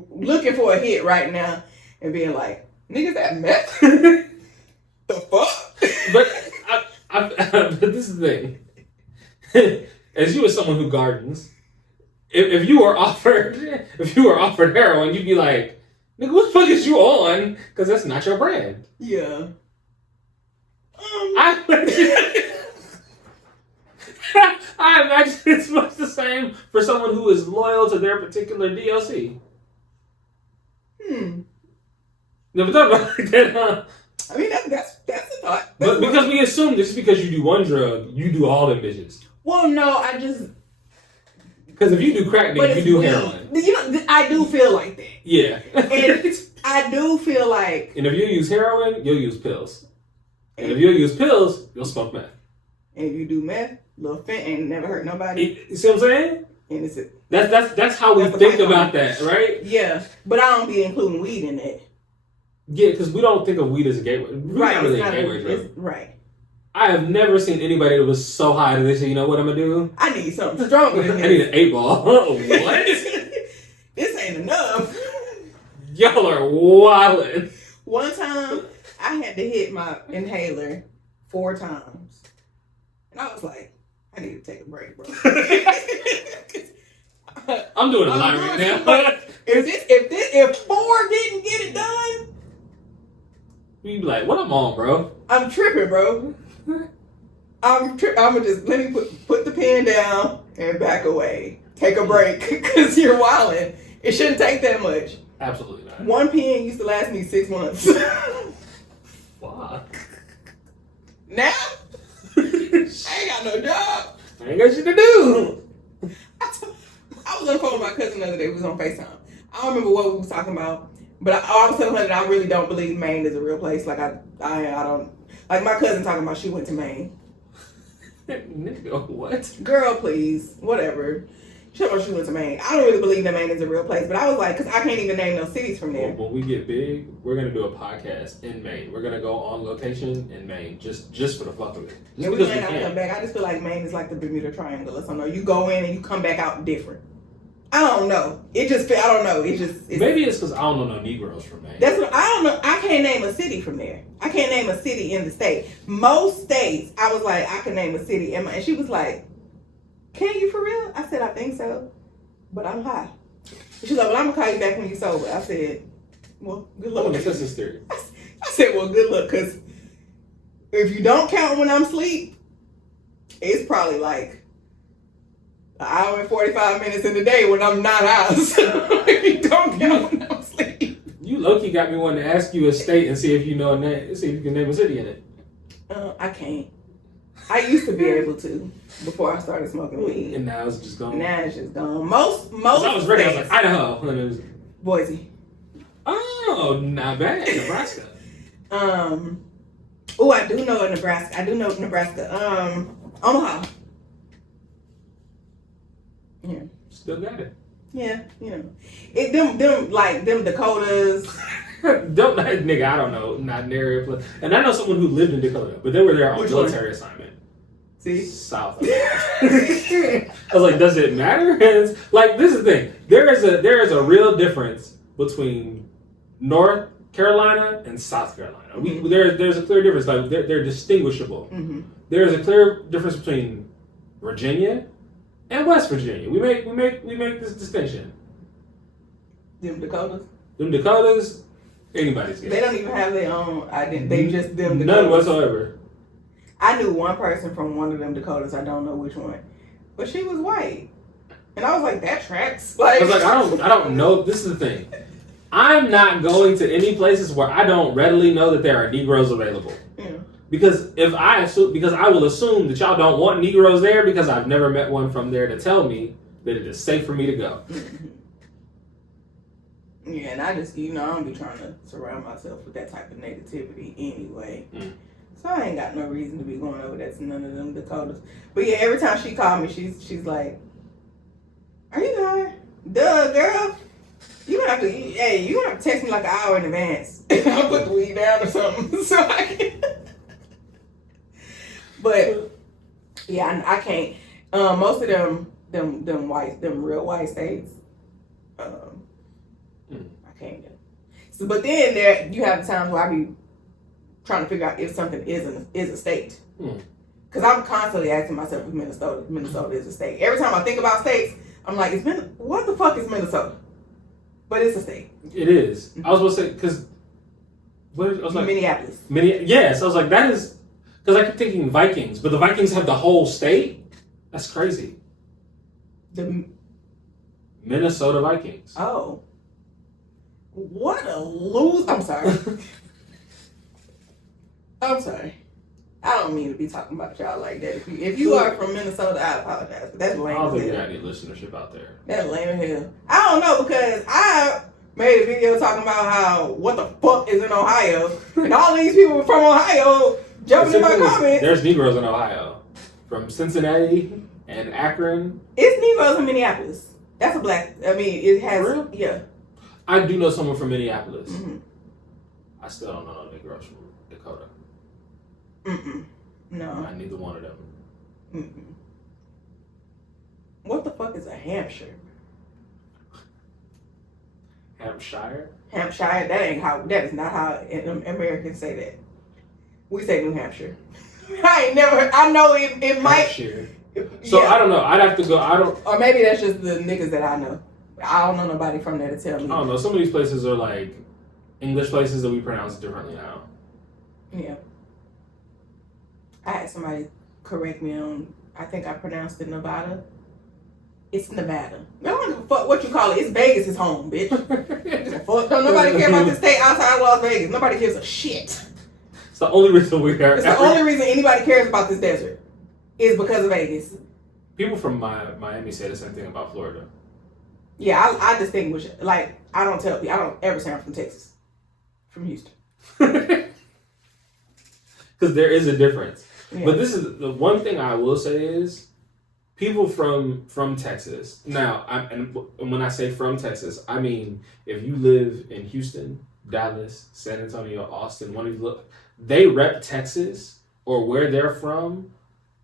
looking for a hit right now, and being like, "Niggas that meth? The fuck?" But this is the thing. As you as someone who gardens, if you were offered heroin, you'd be like, nigga, what the fuck is you on? Because that's not your brand. Yeah. I imagine it's much the same for someone who is loyal to their particular DLC. Never thought about it like that, huh? I mean, that's a thought. But because we assume just because you do one drug, you do all them bitches. Well, no, I just... Because if you do crack, then you do heroin. You know, I do feel like that. Yeah. And I do feel like... And if you use heroin, you'll use pills. And if you use pills, you'll smoke meth. And if you do meth, little fent ain't never hurt nobody. You see what I'm saying? And it's that's how we think about that, right? Yeah. But I don't be including weed in that. Yeah, because we don't think of weed as a gateway. Right. Not really a gateway drug. Right. I have never seen anybody that was so high that they say, you know what I'm gonna do? I need something stronger than this. I need an 8-ball. What? This ain't enough. Y'all are wildin'. One time, I had to hit my inhaler 4 times. And I was like, I need to take a break, bro. I'm doing a lot right now. If 4 didn't get it done, you'd be like, what I'm on, bro? I'm tripping, bro. I'm gonna just let me put the pen down and back away. Take a break, because you're wilding. It shouldn't take that much. Absolutely not. 1 pen used to last me 6 months. Fuck. Now, I ain't got no job. I ain't got shit to do. I was on the phone with my cousin the other day. We was on FaceTime. I don't remember what we was talking about, but I was telling her that I really don't believe Maine is a real place. Like I don't. Like my cousin talking about she went to Maine. Nigga, what? Girl, please, whatever. She went to Maine. I don't really believe that Maine is a real place, but I was like, because I can't even name no cities from there. When we get big, we're gonna do a podcast in Maine. We're gonna go on location in Maine, just for the fuck of it. Yeah, we might not come back. I just feel like Maine is like the Bermuda Triangle or something. You go in and you come back out different. I don't know. I don't know. Maybe it's because I don't know no Negroes from Maine. That's what I don't know. I can't name a city from there. I can't name a city in the state. Most states, I was like, I can name a city. And she was like, can you for real? I said, I think so, but I'm high. She's like, well, I'm gonna call you back when you're sober. I said, well, good luck. That's his theory. I said, well, good luck, because if you don't count when I'm asleep, it's probably like an hour and 45 minutes in the day when I'm not out. So if you don't count when I'm asleep. You low-key got me wanting to ask you a state and see if you know a name, see if you can name a city in it. I can't. I used to be able to before I started smoking weed. And now it's just gone. Now it's just gone. Most I was ready, I was like, Idaho. And it was Boise. Oh, not bad. Nebraska. Oh, I do know Nebraska. Nebraska. Omaha. Yeah. Still got it. Yeah, you know. Them Dakotas. Nigga, I don't know. Not an area. And I know someone who lived in Dakota, but they were there on military assignment. See? South. I was like, does it matter? It's like, this is the thing. There is a real difference between North Carolina and South Carolina. There's a clear difference. Like they're distinguishable. Mm-hmm. There is a clear difference between Virginia and West Virginia. We make this distinction. Them Dakotas, anybody's guess. They don't even have their own identity. They just them Dakotas. None whatsoever. I knew one person from one of them Dakotas. I don't know which one, but she was white, and I was like, that tracks. Like, I was like, I don't know. This is the thing. I'm not going to any places where I don't readily know that there are Negroes available. Yeah. Because I will assume that y'all don't want Negroes there because I've never met one from there to tell me that it is safe for me to go. Yeah, and I just, I don't be trying to surround myself with that type of negativity anyway. Mm. So I ain't got no reason to be going over that to none of them Dakotas. But yeah, every time she called me, she's like, are you high? Duh, girl. You're gonna have to text me like an hour in advance. I'll put the weed down or something so I can. But yeah, I can't. Most of them real white states, I can't do. So, but then there you have times where I be trying to figure out if something is a state. Because I'm constantly asking myself if Minnesota is a state. Every time I think about states, I'm like, what the fuck is Minnesota? But it's a state. It is. I was going to say, because I was like, Minneapolis. Yes, I was like, that is, because I kept thinking Vikings, but the Vikings have the whole state? That's crazy. The Minnesota Vikings. Oh. What a loser. I'm sorry. I'm sorry. I don't mean to be talking about y'all like that. If you are from Minnesota, I apologize. But that's lame. I don't think you got any listenership out there. That's lame as hell. I don't know, because I made a video talking about what the fuck is in Ohio. And all these people from Ohio jumping in my comments. There's Negroes in Ohio. From Cincinnati and Akron. It's Negroes in Minneapolis. That's a black, it has, for real? Yeah. I do know someone from Minneapolis. Mm-hmm. I still don't know no Negroes from Dakota. No. Not neither one of them. Mm-mm. What the fuck is a Hampshire? Hampshire? Hampshire? That is not how Americans say that. We say New Hampshire. I know it might. Hampshire. So yeah. I don't know. I'd have to go. Or maybe that's just the niggas that I know. I don't know nobody from there to tell me. I don't know. Some of these places are like English places that we pronounce differently now. Yeah. I had somebody correct me on, I think I pronounced it Nevada. It's Nevada. I don't give a fuck what you call it. It's Vegas is home, bitch. Don't nobody care about this state outside Las Vegas. Nobody gives a shit. It's the only reason we are. It's the only reason anybody cares about this desert is because of Vegas. People from Miami say the same thing about Florida. Yeah, I distinguish. Like, I don't ever say I'm from Texas. From Houston. Because there is a difference. Yeah. But this is the one thing I will say is people from Texas. Now, and when I say from Texas, I mean if you live in Houston, Dallas, San Antonio, Austin, one of these, they rep Texas or where they're from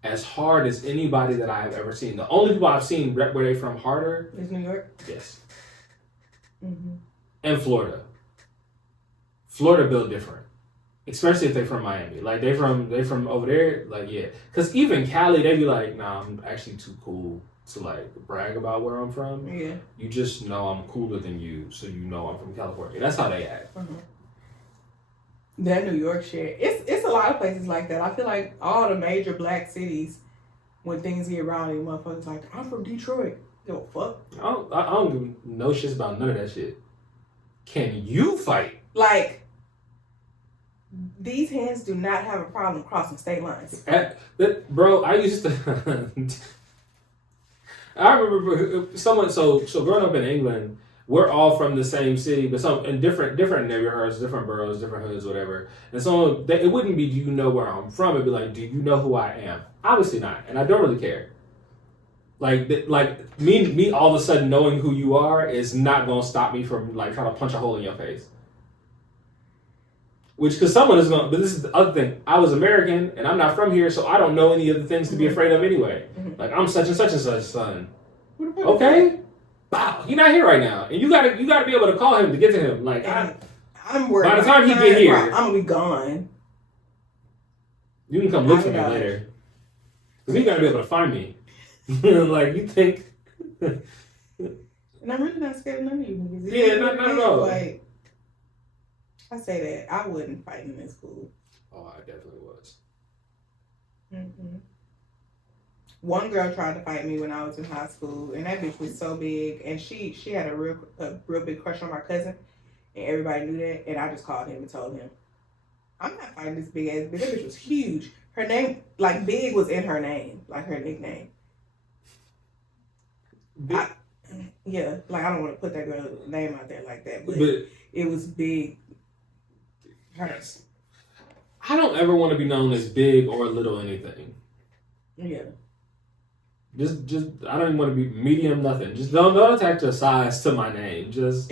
as hard as anybody that I have ever seen. The only people I've seen rep where they're from harder is New York. Yes. Mm-hmm. And Florida. Florida built different. Especially if they're from Miami. Like, they from over there, like, yeah. Because even Cali, they be like, nah, I'm actually too cool to, like, brag about where I'm from. Yeah. You just know I'm cooler than you, so you know I'm from California. That's how they act. Mm-hmm. That New York shit. It's a lot of places like that. I feel like all the major black cities, when things get rowdy, motherfuckers like, I'm from Detroit. Yo, fuck. I don't give no shits about none of that shit. Can you fight? Like, these hands do not have a problem crossing state lines. Bro, I used to... I remember someone... So growing up in England, we're all from the same city, but some in different neighborhoods, different boroughs, different hoods, whatever. And so it wouldn't be, do you know where I'm from? It'd be like, do you know who I am? Obviously not, and I don't really care. Like me all of a sudden knowing who you are is not gonna stop me from like trying to punch a hole in your face. Because someone is gonna. But this is the other thing. I was American, and I'm not from here, so I don't know any of the things to be afraid of anyway. Mm-hmm. Like, I'm such and such son. Okay. Wow, he's not here right now, and you gotta be able to call him to get to him. Like, I'm worried. By the time he get here, I'm gonna be gone. You can come look for me later, because you gotta be able to find me. Like, you think? And I'm really not scared of none of you. Yeah, not at all. Like, I say that I wouldn't fight in this school. Oh, I definitely was. Mm-hmm. One girl tried to fight me when I was in high school, and that bitch was so big, and she had a real big crush on my cousin, and everybody knew that, and I just called him and told him, I'm not fighting this big ass bitch. That bitch was huge. Her name, like, big was in her name, like her nickname. I don't want to put that girl's name out there like that, but it was big. Hers. I don't ever want to be known as big or little anything. Yeah. Just I don't even want to be medium, nothing. Just don't attach a size to my name. Just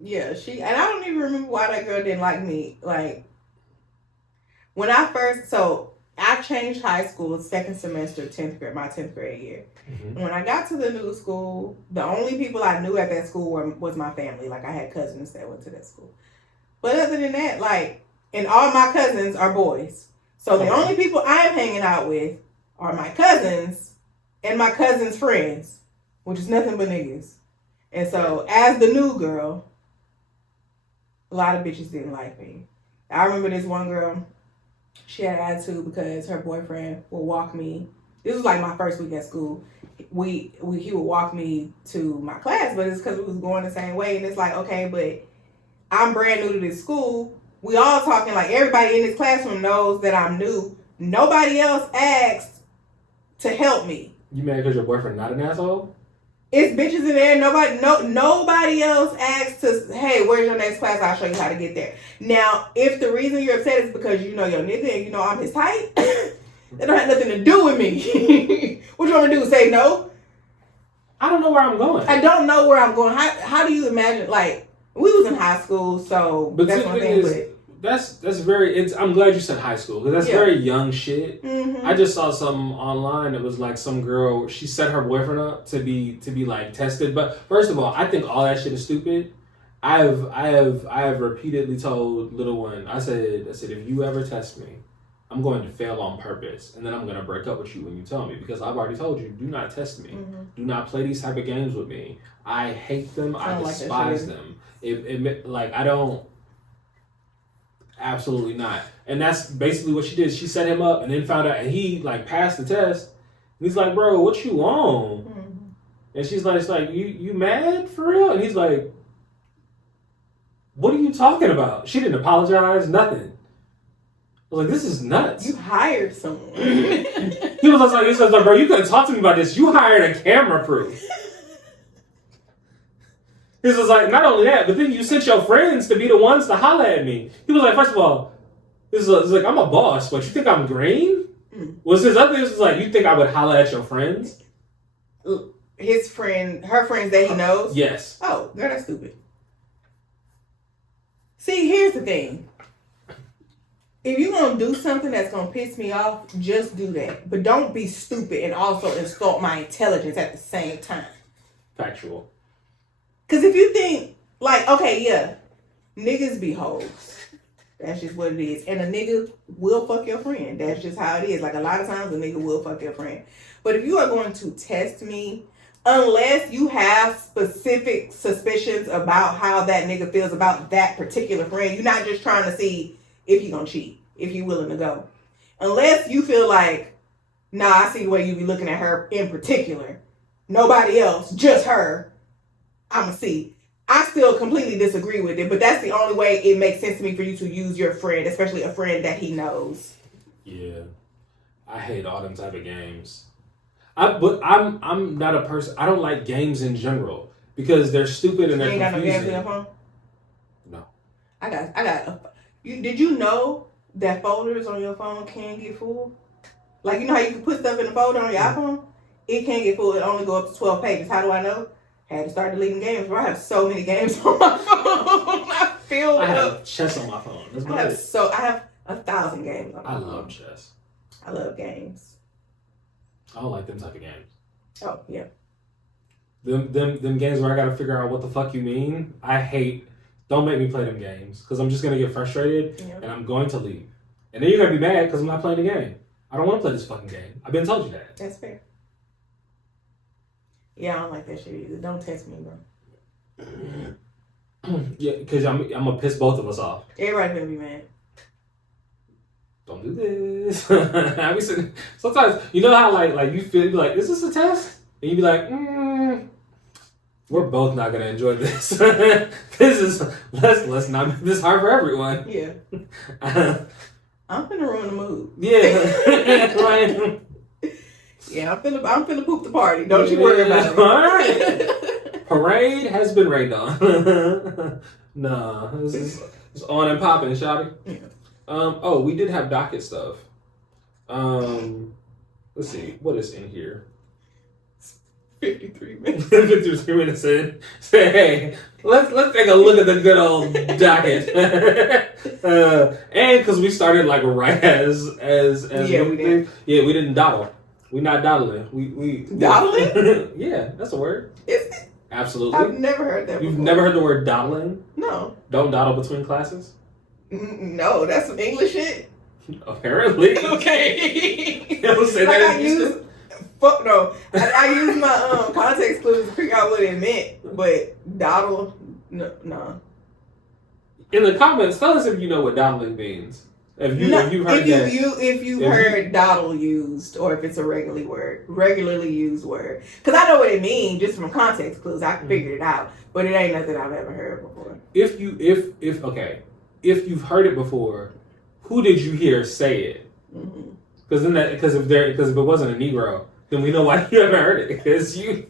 yeah, and I don't even remember why that girl didn't like me. Like, when I changed high school second semester, my 10th grade year. Mm-hmm. When I got to the new school, the only people I knew at that school was my family. Like, I had cousins that went to that school. But other than that, like, and all my cousins are boys. So the only people I'm hanging out with are my cousins and my cousins' friends, which is nothing but niggas. And so, as the new girl, a lot of bitches didn't like me. I remember this one girl, she had an attitude because her boyfriend would walk me. This was like my first week at school. He would walk me to my class, but it's because we was going the same way. And it's like, okay, but I'm brand new to this school. We all talking, like, everybody in this classroom knows that I'm new. Nobody else asked to help me. You mad because your boyfriend not an asshole? It's bitches in there. Nobody else asked to, hey, where's your next class? I'll show you how to get there. Now, if the reason you're upset is because you know your nigga and you know I'm his type, that don't have nothing to do with me. What you want me to do? Say no? I don't know where I'm going. I don't know where I'm going. How do you imagine, like, we was in high school, so but that's one thing. that's very. I'm glad you said high school because that's very young shit. Mm-hmm. I just saw something online that was like some girl. She set her boyfriend up to be like tested. But first of all, I think all that shit is stupid. I have repeatedly told little one. I said if you ever test me, I'm going to fail on purpose, and then I'm going to break up with you when you tell me, because I've already told you, do not test me. Mm-hmm. Do not play these type of games with me. I hate them. I despise them. It I don't. Absolutely not. And that's basically what she did. She set him up and then found out, and he like passed the test. And he's like, bro, what you on? Mm-hmm. And she's like, you mad for real? And he's like, what are you talking about? She didn't apologize, nothing. I was like, this is nuts. You hired someone. He was like, bro, you couldn't talk to me about this. You hired a camera crew. He was like, not only that, but then you sent your friends to be the ones to holler at me. He was like, first of all, he's like, I'm a boss, but you think I'm green? Was his other thing was like, you think I would holler at your friends? Her friends that he knows? Yes. Oh, girl, that's stupid. See, here's the thing. If you're going to do something that's going to piss me off, just do that. But don't be stupid and also insult my intelligence at the same time. Factual. Because if you think, like, okay, yeah, niggas be hoes. That's just what it is. And a nigga will fuck your friend. That's just how it is. Like, a lot of times a nigga will fuck your friend. But if you are going to test me, unless you have specific suspicions about how that nigga feels about that particular friend, you're not just trying to see if he gonna cheat, if you willing to go. Unless you feel like, nah, I see the way you be looking at her in particular. Nobody else, just her. I'ma see. I still completely disagree with it, but that's the only way it makes sense to me for you to use your friend, especially a friend that he knows. Yeah. I hate all them type of games. But I'm not a person, I don't like games in general because they're stupid and they're confusing. You ain't got no games on your phone? No. I got did you know that folders on your phone can get full? Like, you know how you can put stuff in a folder on your iPhone? It can get full. It only go up to 12 pages. How do I know? I had to start deleting games, bro. I have so many games on my phone. I have chess on my phone. I have 1,000 games on my phone. I love chess. I love games. I don't like them type of games. Oh, yeah. Them games where I gotta figure out what the fuck you mean, I hate. Don't make me play them games because I'm just going to get frustrated and I'm going to leave. And then you're going to be mad because I'm not playing the game. I don't want to play this fucking game. I've been told you that. That's fair. Yeah, I don't like that shit either. Don't test me, bro. Yeah, because I'm going to piss both of us off. Everybody's going to be mad. Don't do this. I be sitting, sometimes, you know how like you feel like, is this a test? And you be like, we're both not gonna enjoy this. Let's not make this hard for everyone. Yeah. I'm finna ruin the mood. Yeah. Right. Yeah, I'm finna poop the party. Don't you worry about it. All right. Parade has been rained on. Nah, it's on and popping, shawty. Yeah. We did have docket stuff. Let's see what is in here. 53 minutes. 53 minutes in. Say, hey, let's take a look at the good old docket. And because we started like right as yeah, we did. Yeah, we didn't dawdle. We not dawdling. We dawdling? Yeah, that's a word. Is it? Absolutely. I've never heard that before. You've never heard the word dawdling? No. Don't dawdle between classes? No, that's some English shit. Apparently. Okay. You don't say like that. Fuck no. I used my context clues to figure out what it meant, but dawdle, no. In the comments, tell us if you know what dawdling means. If you've heard dawdle used, or if it's a regularly used word. Because I know what it means just from context clues. I figured it out, but it ain't nothing I've ever heard before. If you've heard it before, who did you hear say it? Because if it wasn't a Negro, then we know why you haven't heard it. Because you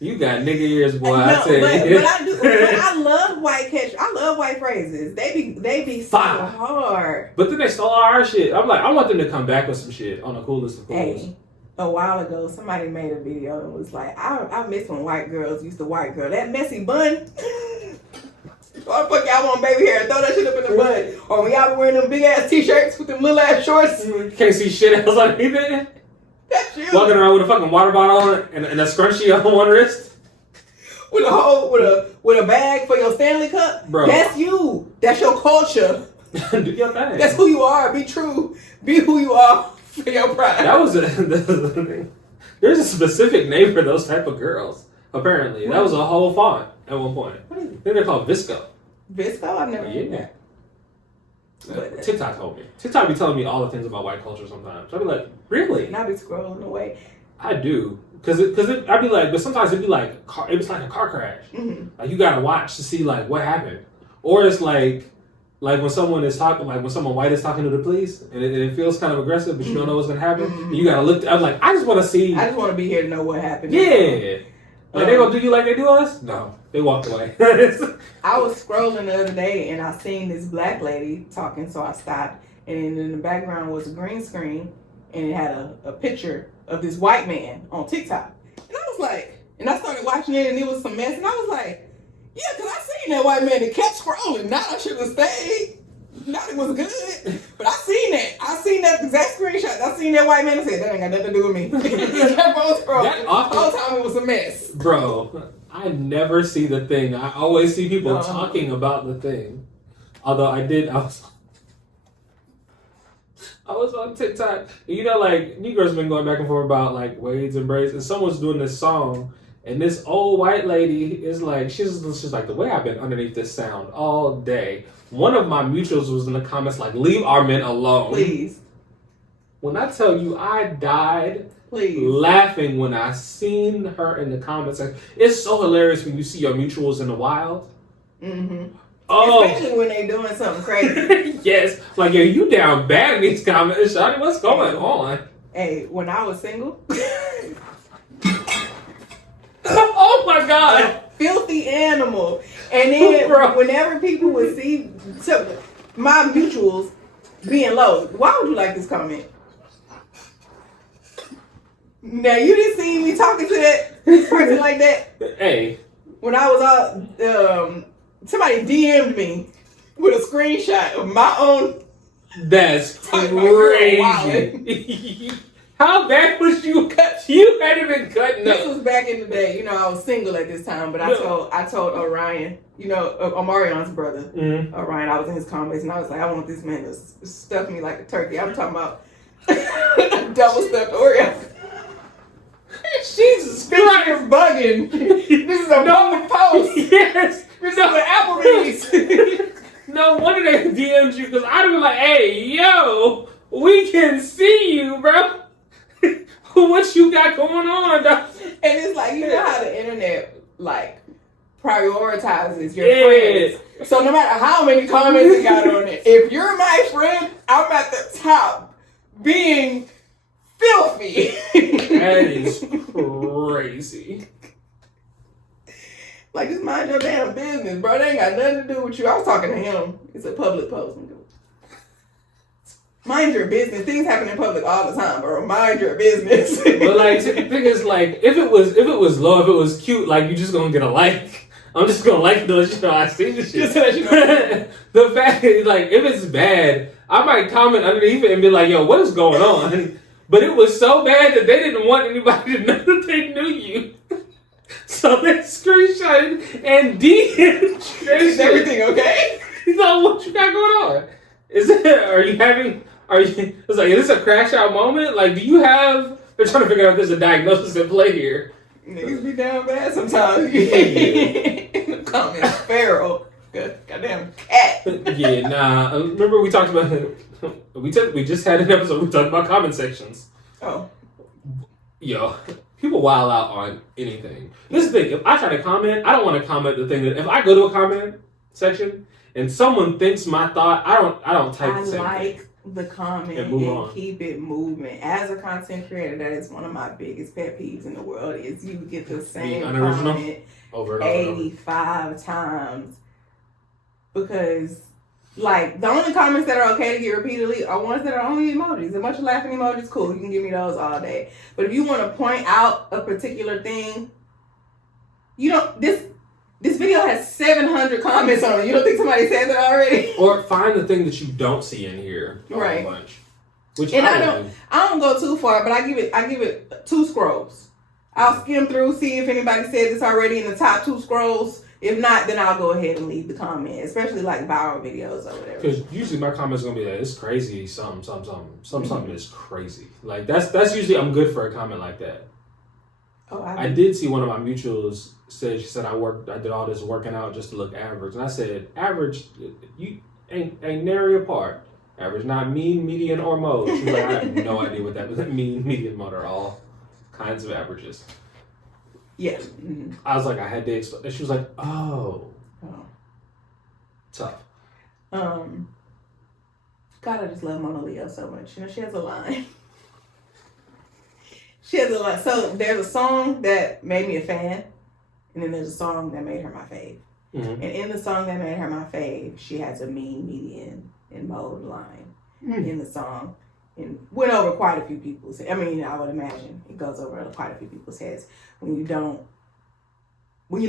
got nigga ears, boy. No, I tell you. But I love white catch. I love white phrases. They be so hard. But then they stole all our shit. I'm like, I want them to come back with some shit on the coolest of coolest. Hey, a while ago, somebody made a video and was like, I miss when white girls used to white girl. That messy bun. Why the fuck y'all want baby hair? Throw that shit up in the butt. Or when y'all be wearing them big ass t-shirts with them little ass shorts. Can't see shit else underneath it. That's you. Walking around with a fucking water bottle on and a scrunchie on one wrist. With a bag for your Stanley Cup. Bro. That's you. That's your culture. Do your thing. That's who you are. Be true. Be who you are for your pride. That was there's a specific name for those type of girls. Apparently, that was a whole font at one point. What is it? I think they're called Visco. Visco? I've never heard that. TikTok told me. TikTok be telling me all the things about white culture sometimes. I'd be like, really? And I be scrolling away. I do. Because I'd be like, but sometimes it'd be like, it was like a car crash. Mm-hmm. Like, you gotta watch to see, like, what happened. Or it's like when someone is talking, like when someone white is talking to the police, and it feels kind of aggressive, but you don't know what's gonna happen. Mm-hmm. And you gotta look, I'm like, I just wanna see. I just wanna be here to know what happened. Yeah. Like, they gonna do you like they do us? No. They walked away. I was scrolling the other day, and I seen this black lady talking, so I stopped. And in the background was a green screen, and it had a picture of this white man on TikTok. And I was like, and I started watching it, and it was some mess, and I was like, yeah, because I seen that white man that kept scrolling. Not I should have stayed. Not it was good. But I seen that. I seen that exact screenshot. I seen that white man and said, that ain't got nothing to do with me. He kept on scrolling. The whole time it was a mess. Bro, I never see the thing. I always see people talking about the thing. Although I was on TikTok. You know, like, Negroes been going back and forth about, like, waves and braids. And someone's doing this song. And this old white lady is like, she's like, the way I've been underneath this sound all day. One of my mutuals was in the comments like, leave our men alone. Please. When I tell you I died laughing when I seen her in the comments. It's so hilarious when you see your mutuals in the wild. Mm-hmm. Oh. Especially when they doing something crazy. Yes. Like, yo, you down bad in these comments. Shawty, what's going on? Hey, when I was single... Oh my God! A filthy animal. And then whenever people would see my mutuals being low, why would you like this comment? Now you didn't see me talking to that person like that. Hey. When I was out, somebody DM'd me with a screenshot of my own. That's crazy. How bad was you cut? You hadn't been cutting up. This was back in the day. You know, I was single at this time, but I told Orion, you know, Omarion's brother, Orion, I was in his comments, and I was like, I want this man to stuff me like a turkey. I'm talking about double stuffed Oreo. Jesus Christ. You're bugging. This is a public post. Yes. This is an Applebee's. No wonder they DM'd you, because I'd have been like, hey, yo, we can see you, bro. What you got going on, dog? And it's like, you know how the internet, like, prioritizes your friends. So no matter how many comments you got on it, if you're my friend, I'm at the top being filthy. That is crazy. Like, just mind your damn business, bro. They ain't got nothing to do with you. I was talking to him. It's a public post. Mind your business. Things happen in public all the time, bro. Mind your business. But like, the thing is, like, if it was low, if it was cute, like, you just gonna get a like. I'm just gonna like it to let you know I see this shit. Just to let you know. The fact is, like, if it's bad, I might comment underneath it and be like, yo, what is going on? But it was so bad that they didn't want anybody to know that they knew you. So they screenshotted and DM'd. Is everything okay? He's like, what you got going on? It's like, is this a crash out moment? Like, do you have... They're trying to figure out if there's a diagnosis in play here. Niggas be down bad sometimes. In the comments, feral. Goddamn cat. Yeah, nah. Remember we talked about... We just had an episode where we talked about comment sections. Oh. Yo, people wild out on anything. This is the thing. If I try to comment, I don't want to comment the thing that... If I go to a comment section and someone thinks my thought, I don't type the same thing. The comment and keep it moving. As a content creator, that is one of my biggest pet peeves in the world is you get the same comment over 85 times. Because, like, the only comments that are okay to get repeatedly are ones that are only emojis. A bunch of laughing emojis, cool. You can give me those all day. But if you want to point out a particular thing, you don't... This video has 700 comments on it. You don't think somebody said that already? Or find the thing that you don't see in here. Right. A bunch. Which and I don't go too far, but I give it 2 scrolls. I'll skim through, see if anybody said this already in the top 2 scrolls. If not, then I'll go ahead and leave the comment, especially like viral videos or whatever. Because usually my comments gonna be like, it's crazy, something is crazy. Like that's usually I'm good for a comment like that. Oh, I did see one of my mutuals said, she said I did all this working out just to look average, and I said average, you ain't nary apart. Average, not mean, median, or mode. She's like, I have no idea what that mean, median, mode are all kinds of averages. Yeah. Mm-hmm. I was like, I had to explain. She was like, oh. Tough. God, I just love Mona Leo so much. You know, she has a line. So there's a song that made me a fan, and then there's a song that made her my fave. Mm-hmm. And in the song that made her my fave, she has a mean, median, and mode line in the song. And went over quite a few people's heads. I mean, I would imagine it goes over quite a few people's heads when you're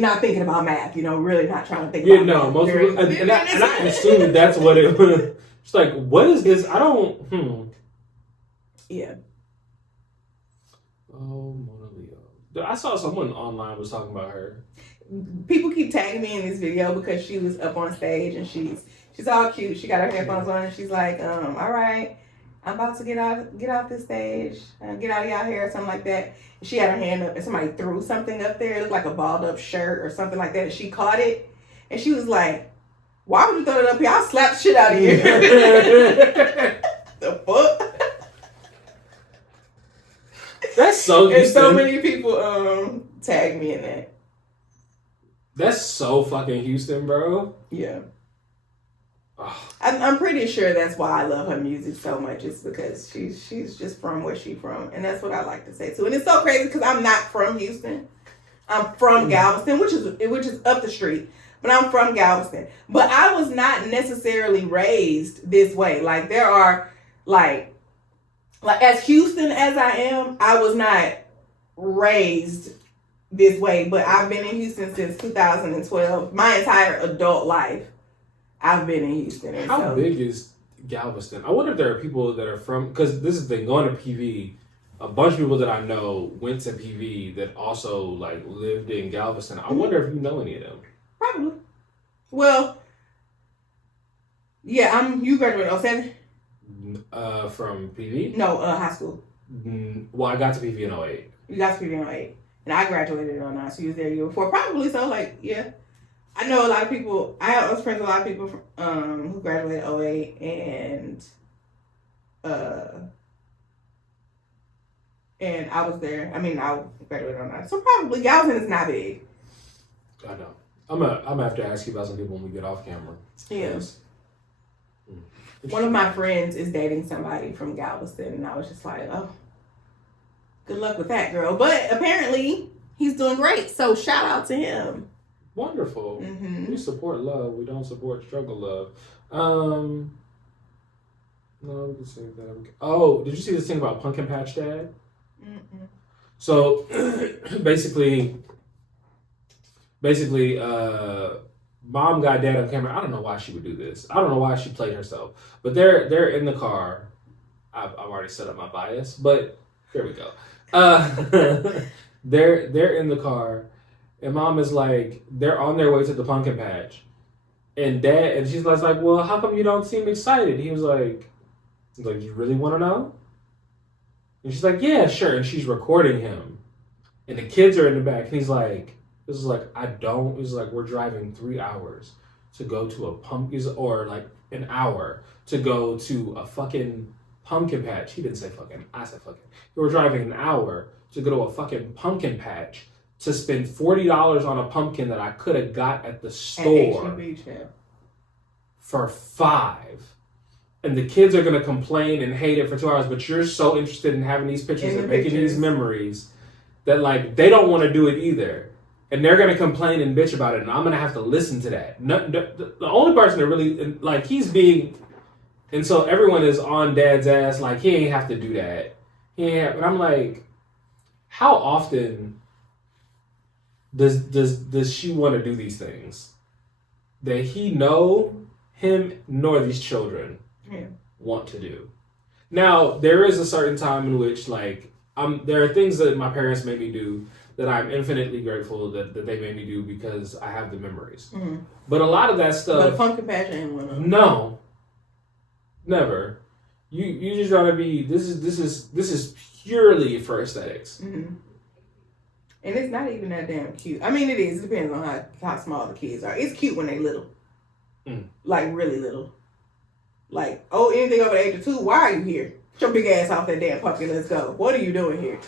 not thinking about math, really not trying to think about math. Most people, and I assume that's what it was. It's like, what is this? I don't, Yeah. Oh, Mona Leo. I saw someone online was talking about her. People keep tagging me in this video because she was up on stage and she's all cute. She got her headphones on and she's like, all right, I'm about to get off this stage, get out of y'all hair or something like that. And she had her hand up and somebody threw something up there. It looked like a balled up shirt or something like that. And she caught it and she was like, why would you throw it up here? I'll slap the shit out of you. The fuck? That's so Houston. And so many people tag me in that. That's so fucking Houston, bro. Yeah. Oh. I'm pretty sure that's why I love her music so much. It's because she's just from where she's from. And that's what I like to say too. And it's so crazy because I'm not from Houston. I'm from Galveston, which is up the street. But I'm from Galveston. But I was not necessarily raised this way. Like there are like as Houston as I am, I was not raised this way. But I've been in Houston since 2012. My entire adult life, I've been in Houston. How big is Galveston? I wonder if there are people that are from, because this is the thing, going to PV, a bunch of people that I know went to PV that also like lived in Galveston. I wonder if you know any of them. Probably. Well, yeah, you graduated in 07? From PV? No, high school. Well, I got to PV in 08. You got to PV in 08. And I graduated in 09, so you was there a year before. Probably so, like, yeah. I know a lot of people, I was friends with a lot of people from, who graduated 08 and I was there. I mean, I graduated in 09. So probably Galveston is not big. I know. I'm gonna have to ask you about some people when we get off camera. Yeah. One of my friends is dating somebody from Galveston, and I was just like, oh, good luck with that, girl. But apparently, he's doing great, so shout out to him. Wonderful. Mm-hmm. We support love. We don't support struggle love. No, we can say that. Oh, did you see this thing about Pumpkin Patch Dad? Mm-mm. So, basically, mom got dad on camera. I don't know why she would do this. I don't know why she played herself. But they're in the car. I've already set up my bias, but there we go. They're in the car, and mom is like, they're on their way to the pumpkin patch, and she's like, well, how come you don't seem excited? He's like, you really want to know? And she's like, yeah, sure. And she's recording him, and the kids are in the back, and he's like, this is like, we're driving 3 hours to go to a pumpkin, or like an hour to go to a fucking pumpkin patch. He didn't say fucking, I said fucking. We're driving an hour to go to a fucking pumpkin patch to spend $40 on a pumpkin that I could have got at the store for $5. And the kids are going to complain and hate it for 2 hours, but you're so interested in having these pictures and making these memories that like they don't want to do it either. And they're going to complain and bitch about it, and I'm going to have to listen to that. The only person that really, like, he's being, and so everyone is on dad's ass, like, he ain't have to do that. But I'm like, how often does she want to do these things that he him nor these children want to do? Now, there is a certain time in which, like, there are things that my parents made me do that I'm infinitely grateful that they made me do because I have the memories. Mm-hmm. But a lot of that stuff... But pumpkin patch ain't one of them. No. Never. You just gotta be... This is purely for aesthetics. Mm-hmm. And it's not even that damn cute. I mean, it is. It depends on how small the kids are. It's cute when they little. Like, really little. Like, anything over the age of 2, why are you here? Get your big ass off that damn pumpkin. Let's go. What are you doing here?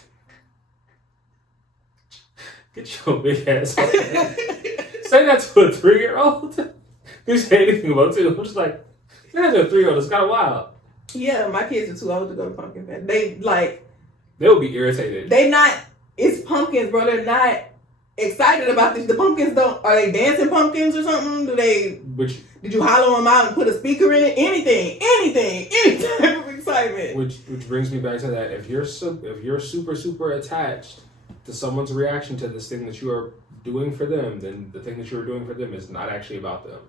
Get your big ass off that. Say that to a 3-year-old? You say anything about 2. I'm just like, say that to a 3-year-old. It's kind of wild. Yeah, my kids are too old to go to pumpkin patch. They'll be irritated. It's pumpkins, bro. They're not excited about this. The pumpkins are they dancing pumpkins or something? Did you hollow them out and put a speaker in it? Anything type of excitement. Which brings me back to that. If you're super, super attached to someone's reaction to this thing that you are doing for them, then the thing that you are doing for them is not actually about them.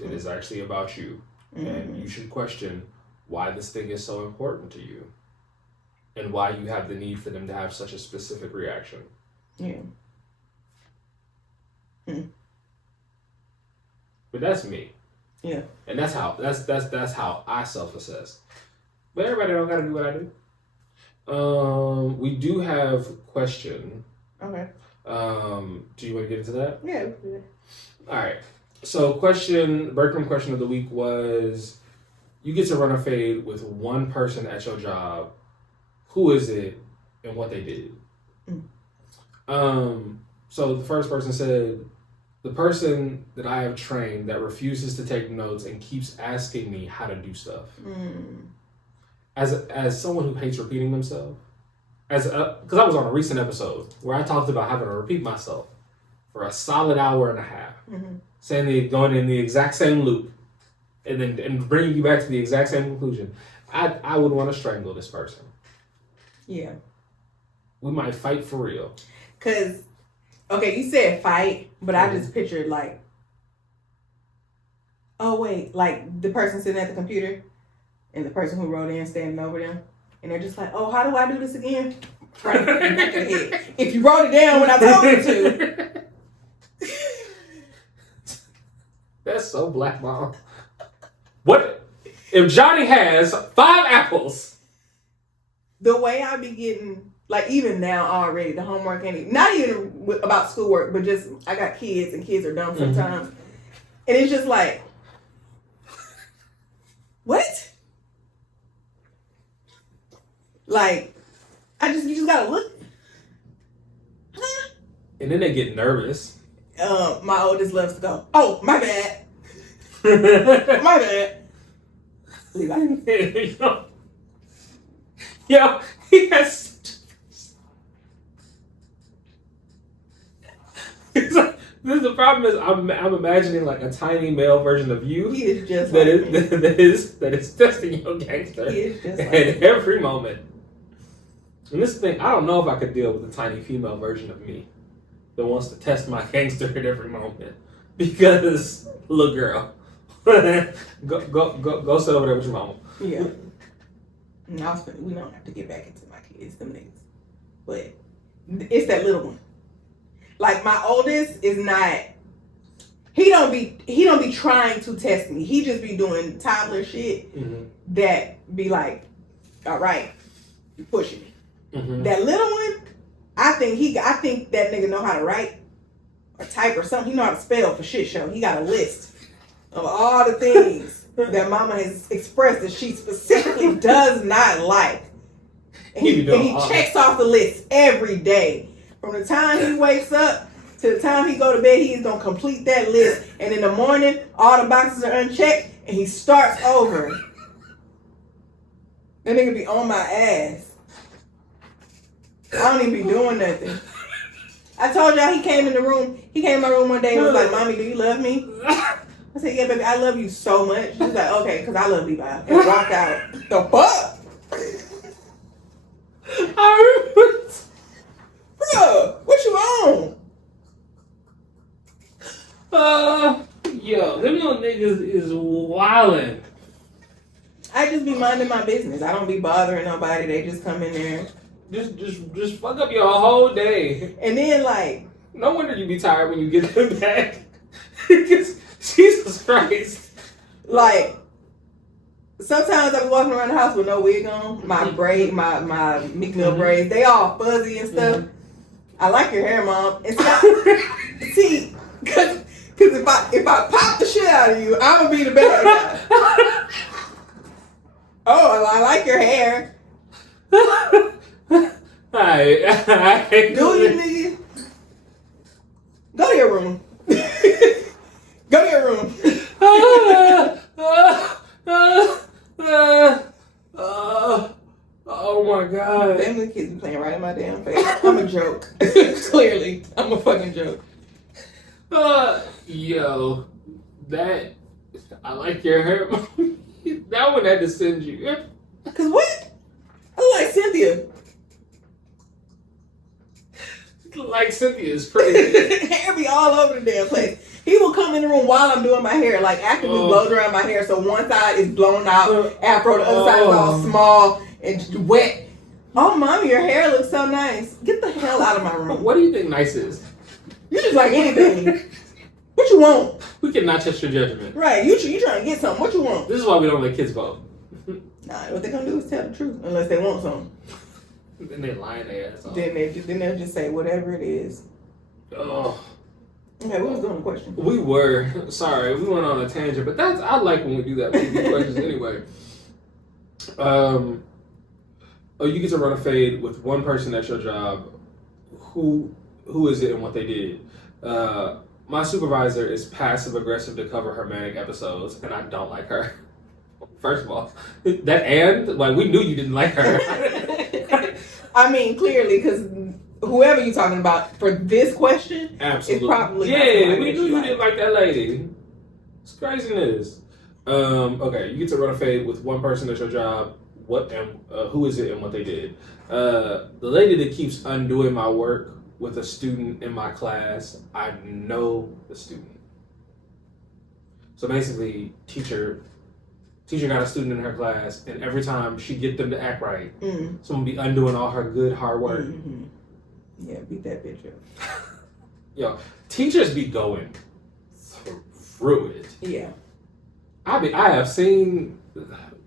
It is actually about you. Mm-hmm. And you should question why this thing is so important to you. And why you have the need for them to have such a specific reaction. Yeah. But that's me. Yeah. And that's how I self-assess. But everybody don't gotta do what I do. We do have question. Okay. Do you want to get into that? Yeah. All right. So breakroom question of the week was, you get to run a fade with one person at your job. Who is it and what they did? So the first person said, the person that I have trained that refuses to take notes and keeps asking me how to do stuff. As someone who hates repeating themselves, because I was on a recent episode where I talked about having to repeat myself for a solid hour and a half, saying going in the exact same loop, and bringing you back to the exact same conclusion. I would want to strangle this person. Yeah. We might fight for real. Because, okay, you said fight, but I just pictured like the person sitting at the computer and the person who wrote in standing over them. And they're just like, how do I do this again? Right in the back of the head. If you wrote it down when I told you to. That's so black, Mom. What if Johnny has 5 apples? The way I be getting, like, even now already, the homework ain't not even about schoolwork, but just I got kids and kids are dumb sometimes. And it's just like, what? Like, you just gotta look. And then they get nervous. My oldest loves to go, oh, my bad. My bad. Levi. Yo, he has the problem is I'm imagining like a tiny male version of you. He is just that is testing your gangster at every moment. And this thing, I don't know if I could deal with a tiny female version of me that wants to test my gangster at every moment. Because, look, girl, go sit over there with your mama. Yeah. No, we don't have to get back into my kids, them niggas. But it's that little one. Like, my oldest is not, he don't be trying to test me. He just be doing toddler shit that be like, all right, you pushing me. That little one, I think that nigga know how to write or type or something. He know how to spell for shit show. He got a list of all the things that mama has expressed that she specifically does not like. And he checks off the list every day. From the time he wakes up to the time he go to bed, he is going to complete that list. And in the morning, all the boxes are unchecked and he starts over. That nigga be on my ass. I don't even be doing nothing. I told y'all he came in my room one day and was like, Mommy, do you love me? I said, yeah, baby, I love you so much. She was like, okay, because I love Levi. And walked out. The fuck? Bro, what you on? niggas is wildin'. I just be minding my business. I don't be bothering nobody. They just come in there. Just fuck up your whole day. And then, like... No wonder you be tired when you get them back. Jesus Christ. Like, sometimes I be walking around the house with no wig on. My braid, my Meek Mill braids, they all fuzzy and stuff. Mm-hmm. I like your hair, Mom. And see, cause if I pop the shit out of you, I'm gonna be the bad guy. Oh, I like your hair. I Do you, nigga? Go to your room. Go to your room. Oh my God. Family kids be playing right in my damn face. I'm a joke. Clearly. I'm a fucking joke. Yo, that, I like your hair. That one had to send you. Cause what? I look like Cynthia. Like Cynthia's pretty. Hair be all over the damn place. He will come in the room while I'm doing my hair, like actively blow dry my hair, so one side is blown out, afro, the other side is all small and wet. Oh, Mommy, your hair looks so nice. Get the hell out of my room. What do you think nice is? You just like anything. What you want? We cannot test your judgment. Right, you trying to get something. What you want? This is why we don't let kids vote. Nah, what they gonna do is tell the truth, unless they want something. Then they lying their ass off. Then they'll just say whatever it is. Oh. Okay, we was doing a question. We were. Sorry, we went on a tangent, but I like when we do that. We do questions anyway. You get to run a fade with one person at your job. Who is it and what they did? My supervisor is passive aggressive to cover her manic episodes, and I don't like her. First of all, we knew you didn't like her. I mean, clearly, because whoever you're talking about for this question, absolutely, is probably we knew you didn't like that lady. It's craziness. Okay, you get to run a fade with one person at your job. What and who is it and what they did? The lady that keeps undoing my work with a student in my class. I know the student. So basically, teacher got a student in her class, and every time she get them to act right, someone be undoing all her good hard work. Mm-hmm. Yeah, beat that bitch up. Yo, teachers be going through it. Yeah. I have seen,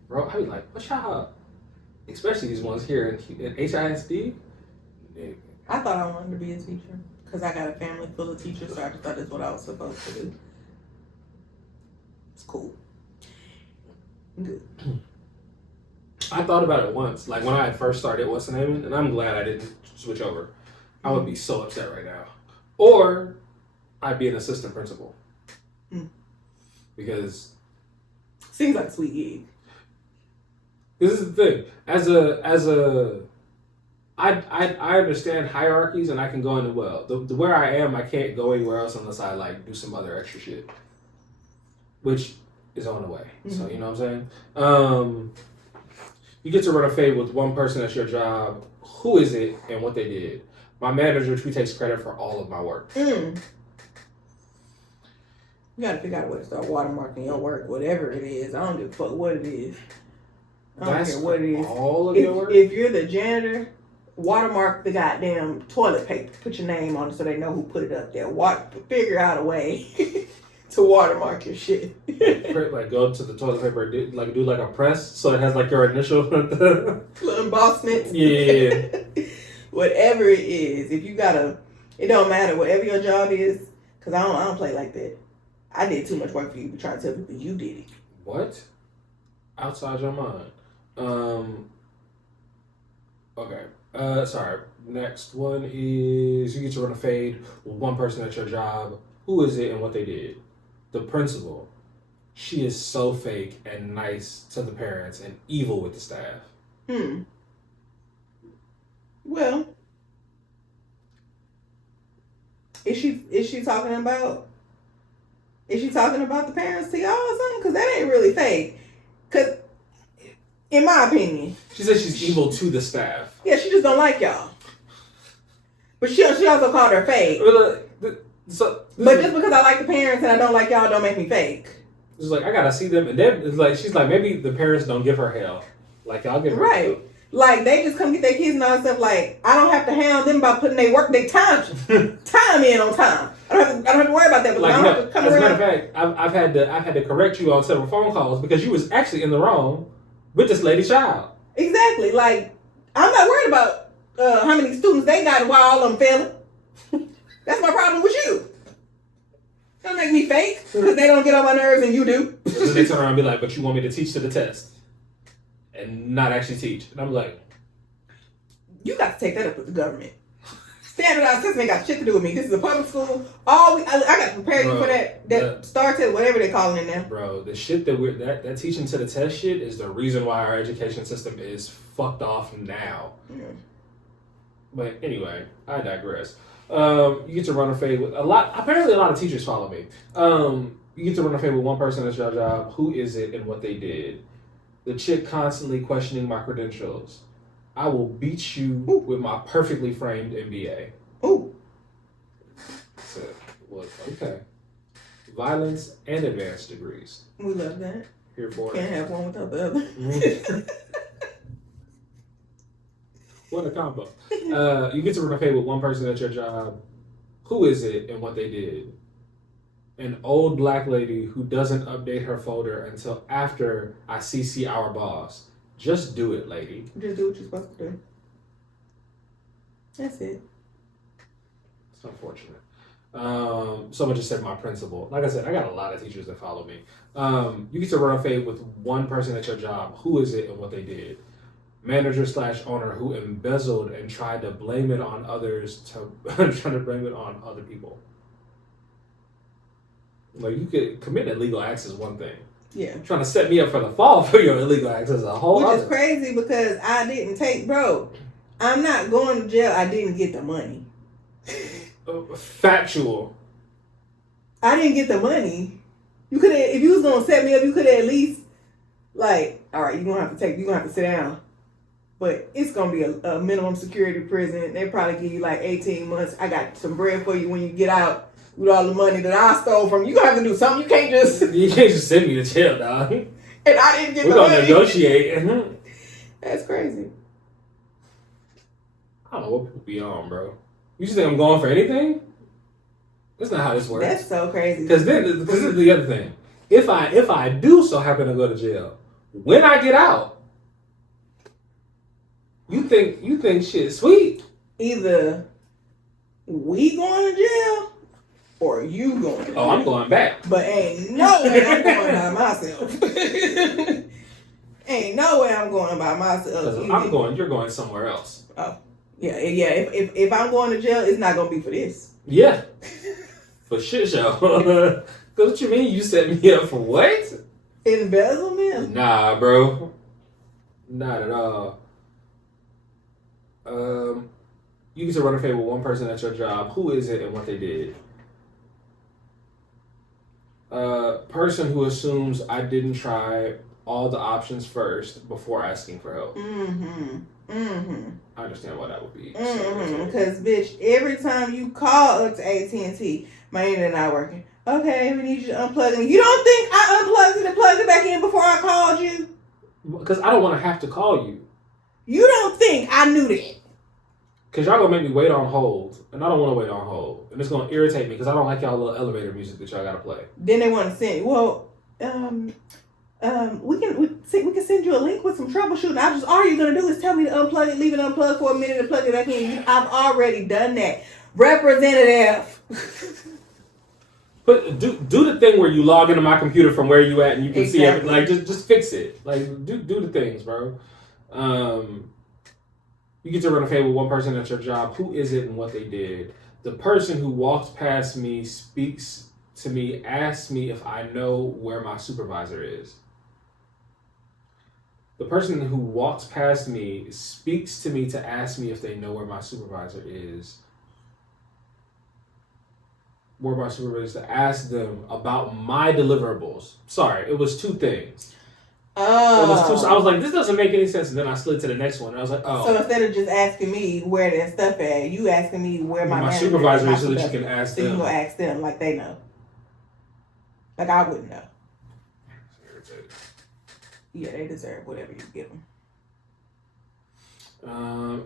bro. I be like, what y'all? Especially these ones here in HISD. I thought I wanted to be a teacher because I got a family full of teachers, so I just thought that's what I was supposed to do. It's cool. Good. I thought about it once, like when I had first started What's the Name, and I'm glad I didn't switch over. I would be so upset right now. Or I'd be an assistant principal. Because seems like a sweet gig. This is the thing. I understand hierarchies and I can go into where I am, I can't go anywhere else unless I like do some other extra shit. Which is on the way. So you know what I'm saying? You get to run a fade with one person at your job. Who is it and what they did? My manager, who takes credit for all of my work. You gotta figure out a way to start watermarking your work, whatever it is. I don't give a fuck what it is. I don't care what it is. All of your work? If you're the janitor, watermark the goddamn toilet paper. Put your name on it so they know who put it up there. Figure out a way to watermark your shit. Like go to the toilet paper, do like a press so it has like your initial. Little embossments. Yeah. Whatever it is, if you gotta, it don't matter. Whatever your job is, because I don't play like that. I did too much work for you to try to tell people you did it. What? Outside your mind. Okay. Sorry. Next one is you get to run a fade with one person at your job. Who is it and what they did? The principal. She is so fake and nice to the parents and evil with the staff. Well, is she talking about the parents to y'all or something? Because that ain't really fake. Because, in my opinion, she said she's evil to the staff. Yeah, she just don't like y'all. But she also called her fake. But just because I like the parents and I don't like y'all, don't make me fake. It's like, I gotta see them. And then it's like, she's like, maybe the parents don't give her hell. Like, y'all give her right. Like, they just come get their kids and all that stuff. Like, I don't have to hound them about putting their time in on time. I don't have to worry about that. But like, I don't have to come as around. a matter of fact, I've had to correct you on several phone calls because you was actually in the wrong with this lady's child. Exactly. Like, I'm not worried about how many students they got and why all of them failing. That's my problem with you. Don't make me fake because they don't get on my nerves and you do. So they turn around and be like, but you want me to teach to the test and not actually teach. And I'm like, you got to take that up with the government. Standardized testing ain't got shit to do with me. This is a public school. I got to prepare you for that STAR test, whatever they calling it now. Bro, the shit that that teaching to the test shit is the reason why our education system is fucked off now. Mm. But anyway, I digress. You get to run a fade with apparently a lot of teachers follow me. You get to run a fade with one person at your job. Who is it and what they did? The chick constantly questioning my credentials. I will beat you with my perfectly framed MBA. Ooh. So, well, okay. Violence and advanced degrees. We love that. Here for Can't have one without the other. Mm-hmm. What a combo. You get to run a fade with one person at your job. Who is it and what they did? An old black lady who doesn't update her folder until after I CC our boss. Just do it, lady. Just do what you're supposed to do. That's it. It's unfortunate. Someone just said my principal. Like I said, I got a lot of teachers that follow me. You get to run a fade with one person at your job. Who is it and what they did? Manager/owner who embezzled and tried to blame it on others trying to blame it on other people. Like, you could commit illegal acts is one thing. Yeah. Trying to set me up for the fall for your illegal acts is a whole Which other. is crazy because I didn't I'm not going to jail. I didn't get the money. Factual. I didn't get the money. You could have, if you was going to set me up, you could have at least, like, all right, you're going to have to sit down. But it's going to be a minimum security prison. They probably give you like 18 months. I got some bread for you when you get out with all the money that I stole from you. You're going to have to do something. You can't just send me to jail, dog. And I didn't get the money. We're going to negotiate. That's crazy. I don't know what people be on, bro. You just think I'm going for anything? That's not how this works. That's so crazy. Because this is the other thing. If I do so happen to go to jail, when I get out, you think shit sweet. Either we going to jail or you going to jail. Oh, I'm going back. But ain't no way I'm going by myself. Ain't no way I'm going by myself. You're going somewhere else. Oh. Yeah. If I'm going to jail, it's not gonna be for this. Yeah. For shit show. What you mean you set me up for what? Embezzlement? Nah, bro. Not at all. You get to run a favor with one person at your job. Who is it and what they did? Person who assumes I didn't try all the options first before asking for help. I understand why that would be. Because, bitch, every time you call up to AT&T, my internet not working. Okay, we need you to unplug it. You don't think I unplugged it and plugged it back in before I called you? Because I don't want to have to call you. You don't think I knew that? Because y'all going to make me wait on hold. And I don't want to wait on hold. And it's going to irritate me because I don't like y'all little elevator music that y'all got to play. Then they want to send, we can send you a link with some troubleshooting. All you're gonna do is tell me to unplug it, leave it unplugged for a minute, and plug it back in. I've already done that, Representative. But do the thing where you log into my computer from where you at and you can see everything. Like just fix it. Like do the things, bro. You get to run a favor with one person at your job. Who is it and what they did? The person who walks past me, speaks to me, asks me if I know where my supervisor is. The person who walks past me speaks to me to ask me if they know where my supervisor is. Where my supervisor is, to ask them about my deliverables. Sorry, it was two things. Oh. So I was like, this doesn't make any sense. And then I slid to the next one. And I was like, oh. So instead of just asking me where that stuff at, you asking me where my supervisor is so that you can ask them. So you can go ask them like they know. Like I wouldn't know. Yeah, they deserve whatever you give them.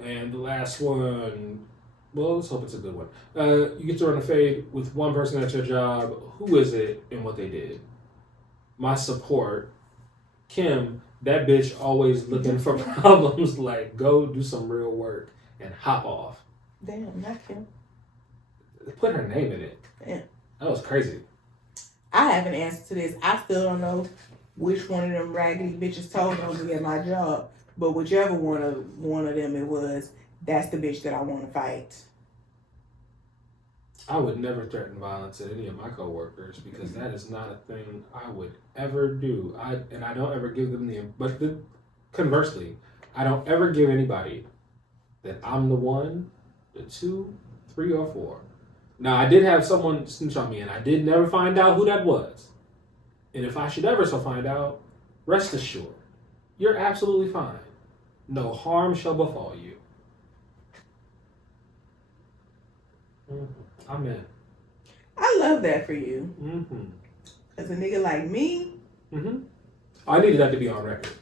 And the last one, well, let's hope it's a good one. You get to run a fade with one person at your job. Who is it and what they did? My support, Kim, that bitch always looking for problems. Like, go do some real work and hop off. Damn, not Kim. Put her name in it. Yeah. That was crazy. I have an answer to this. I still don't know which one of them raggedy bitches told on me at my job, but whichever one of them it was, that's the bitch that I want to fight. I would never threaten violence at any of my coworkers because that is not a thing I would ever do. I don't ever give them conversely, I don't ever give anybody that I'm the 1, the 2, 3, or 4. Now, I did have someone snitch on me, and I did never find out who that was. And if I should ever so find out, rest assured, you're absolutely fine. No harm shall befall you. Mm-hmm. Amen. I love that for you. Mm-hmm. As a nigga like me. Mm-hmm. I needed that to be on record.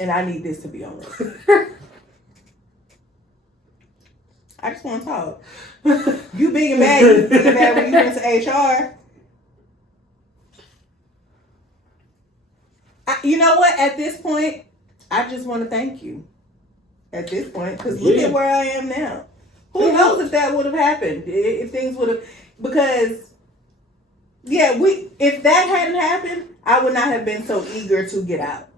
And I need this to be on record. I just want to talk. You big and bad when you went to HR. You know what? At this point, I just want to thank you. At this point, because look at where I am now. Who knows if that would have happened? If things would have, because if that hadn't happened, I would not have been so eager to get out.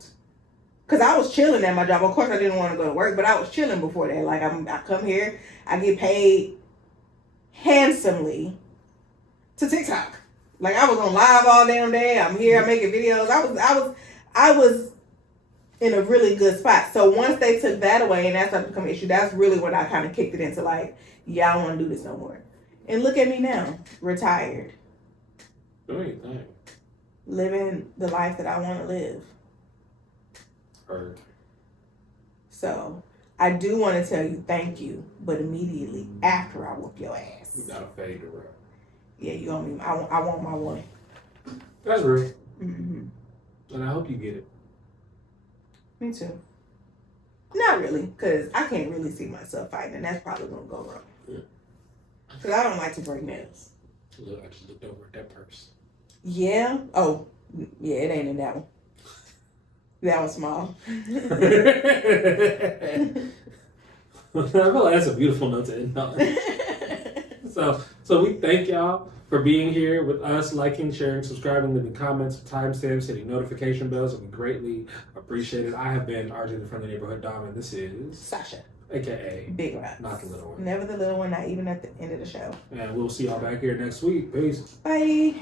Because I was chilling at my job. Of course, I didn't want to go to work, but I was chilling before that. Like, I come here, I get paid handsomely to TikTok. Like, I was on live all damn day. I'm here, I'm making videos. I was in a really good spot. So once they took that away and that started to become an issue, that's really when I kind of kicked it into like, yeah, I don't want to do this no more. And look at me now, retired. Doing your thing. Living the life that I want to live. Heard. So I do want to tell you thank you, but immediately after I whoop your ass. You got a fade to run. Yeah, you owe me. I want my one. That's real. Mm-hmm. And I hope you get it. Me too. Not really, because I can't really see myself fighting, and that's probably going to go wrong. Yeah. Because I don't like to break nails. Look, I just looked over at that purse. Yeah? Oh, yeah, it ain't in that one. That was small. I feel like that's a beautiful note to end on. So we thank y'all for being here with us, liking, sharing, subscribing, leaving comments, timestamps, hitting notification bells, and we greatly appreciate it. I have been RJ, the Friendly Neighborhood Dom, and this is Sasha, aka Big Rox. Not the little one. Never the little one, not even at the end of the show. And we'll see y'all back here next week. Peace. Bye.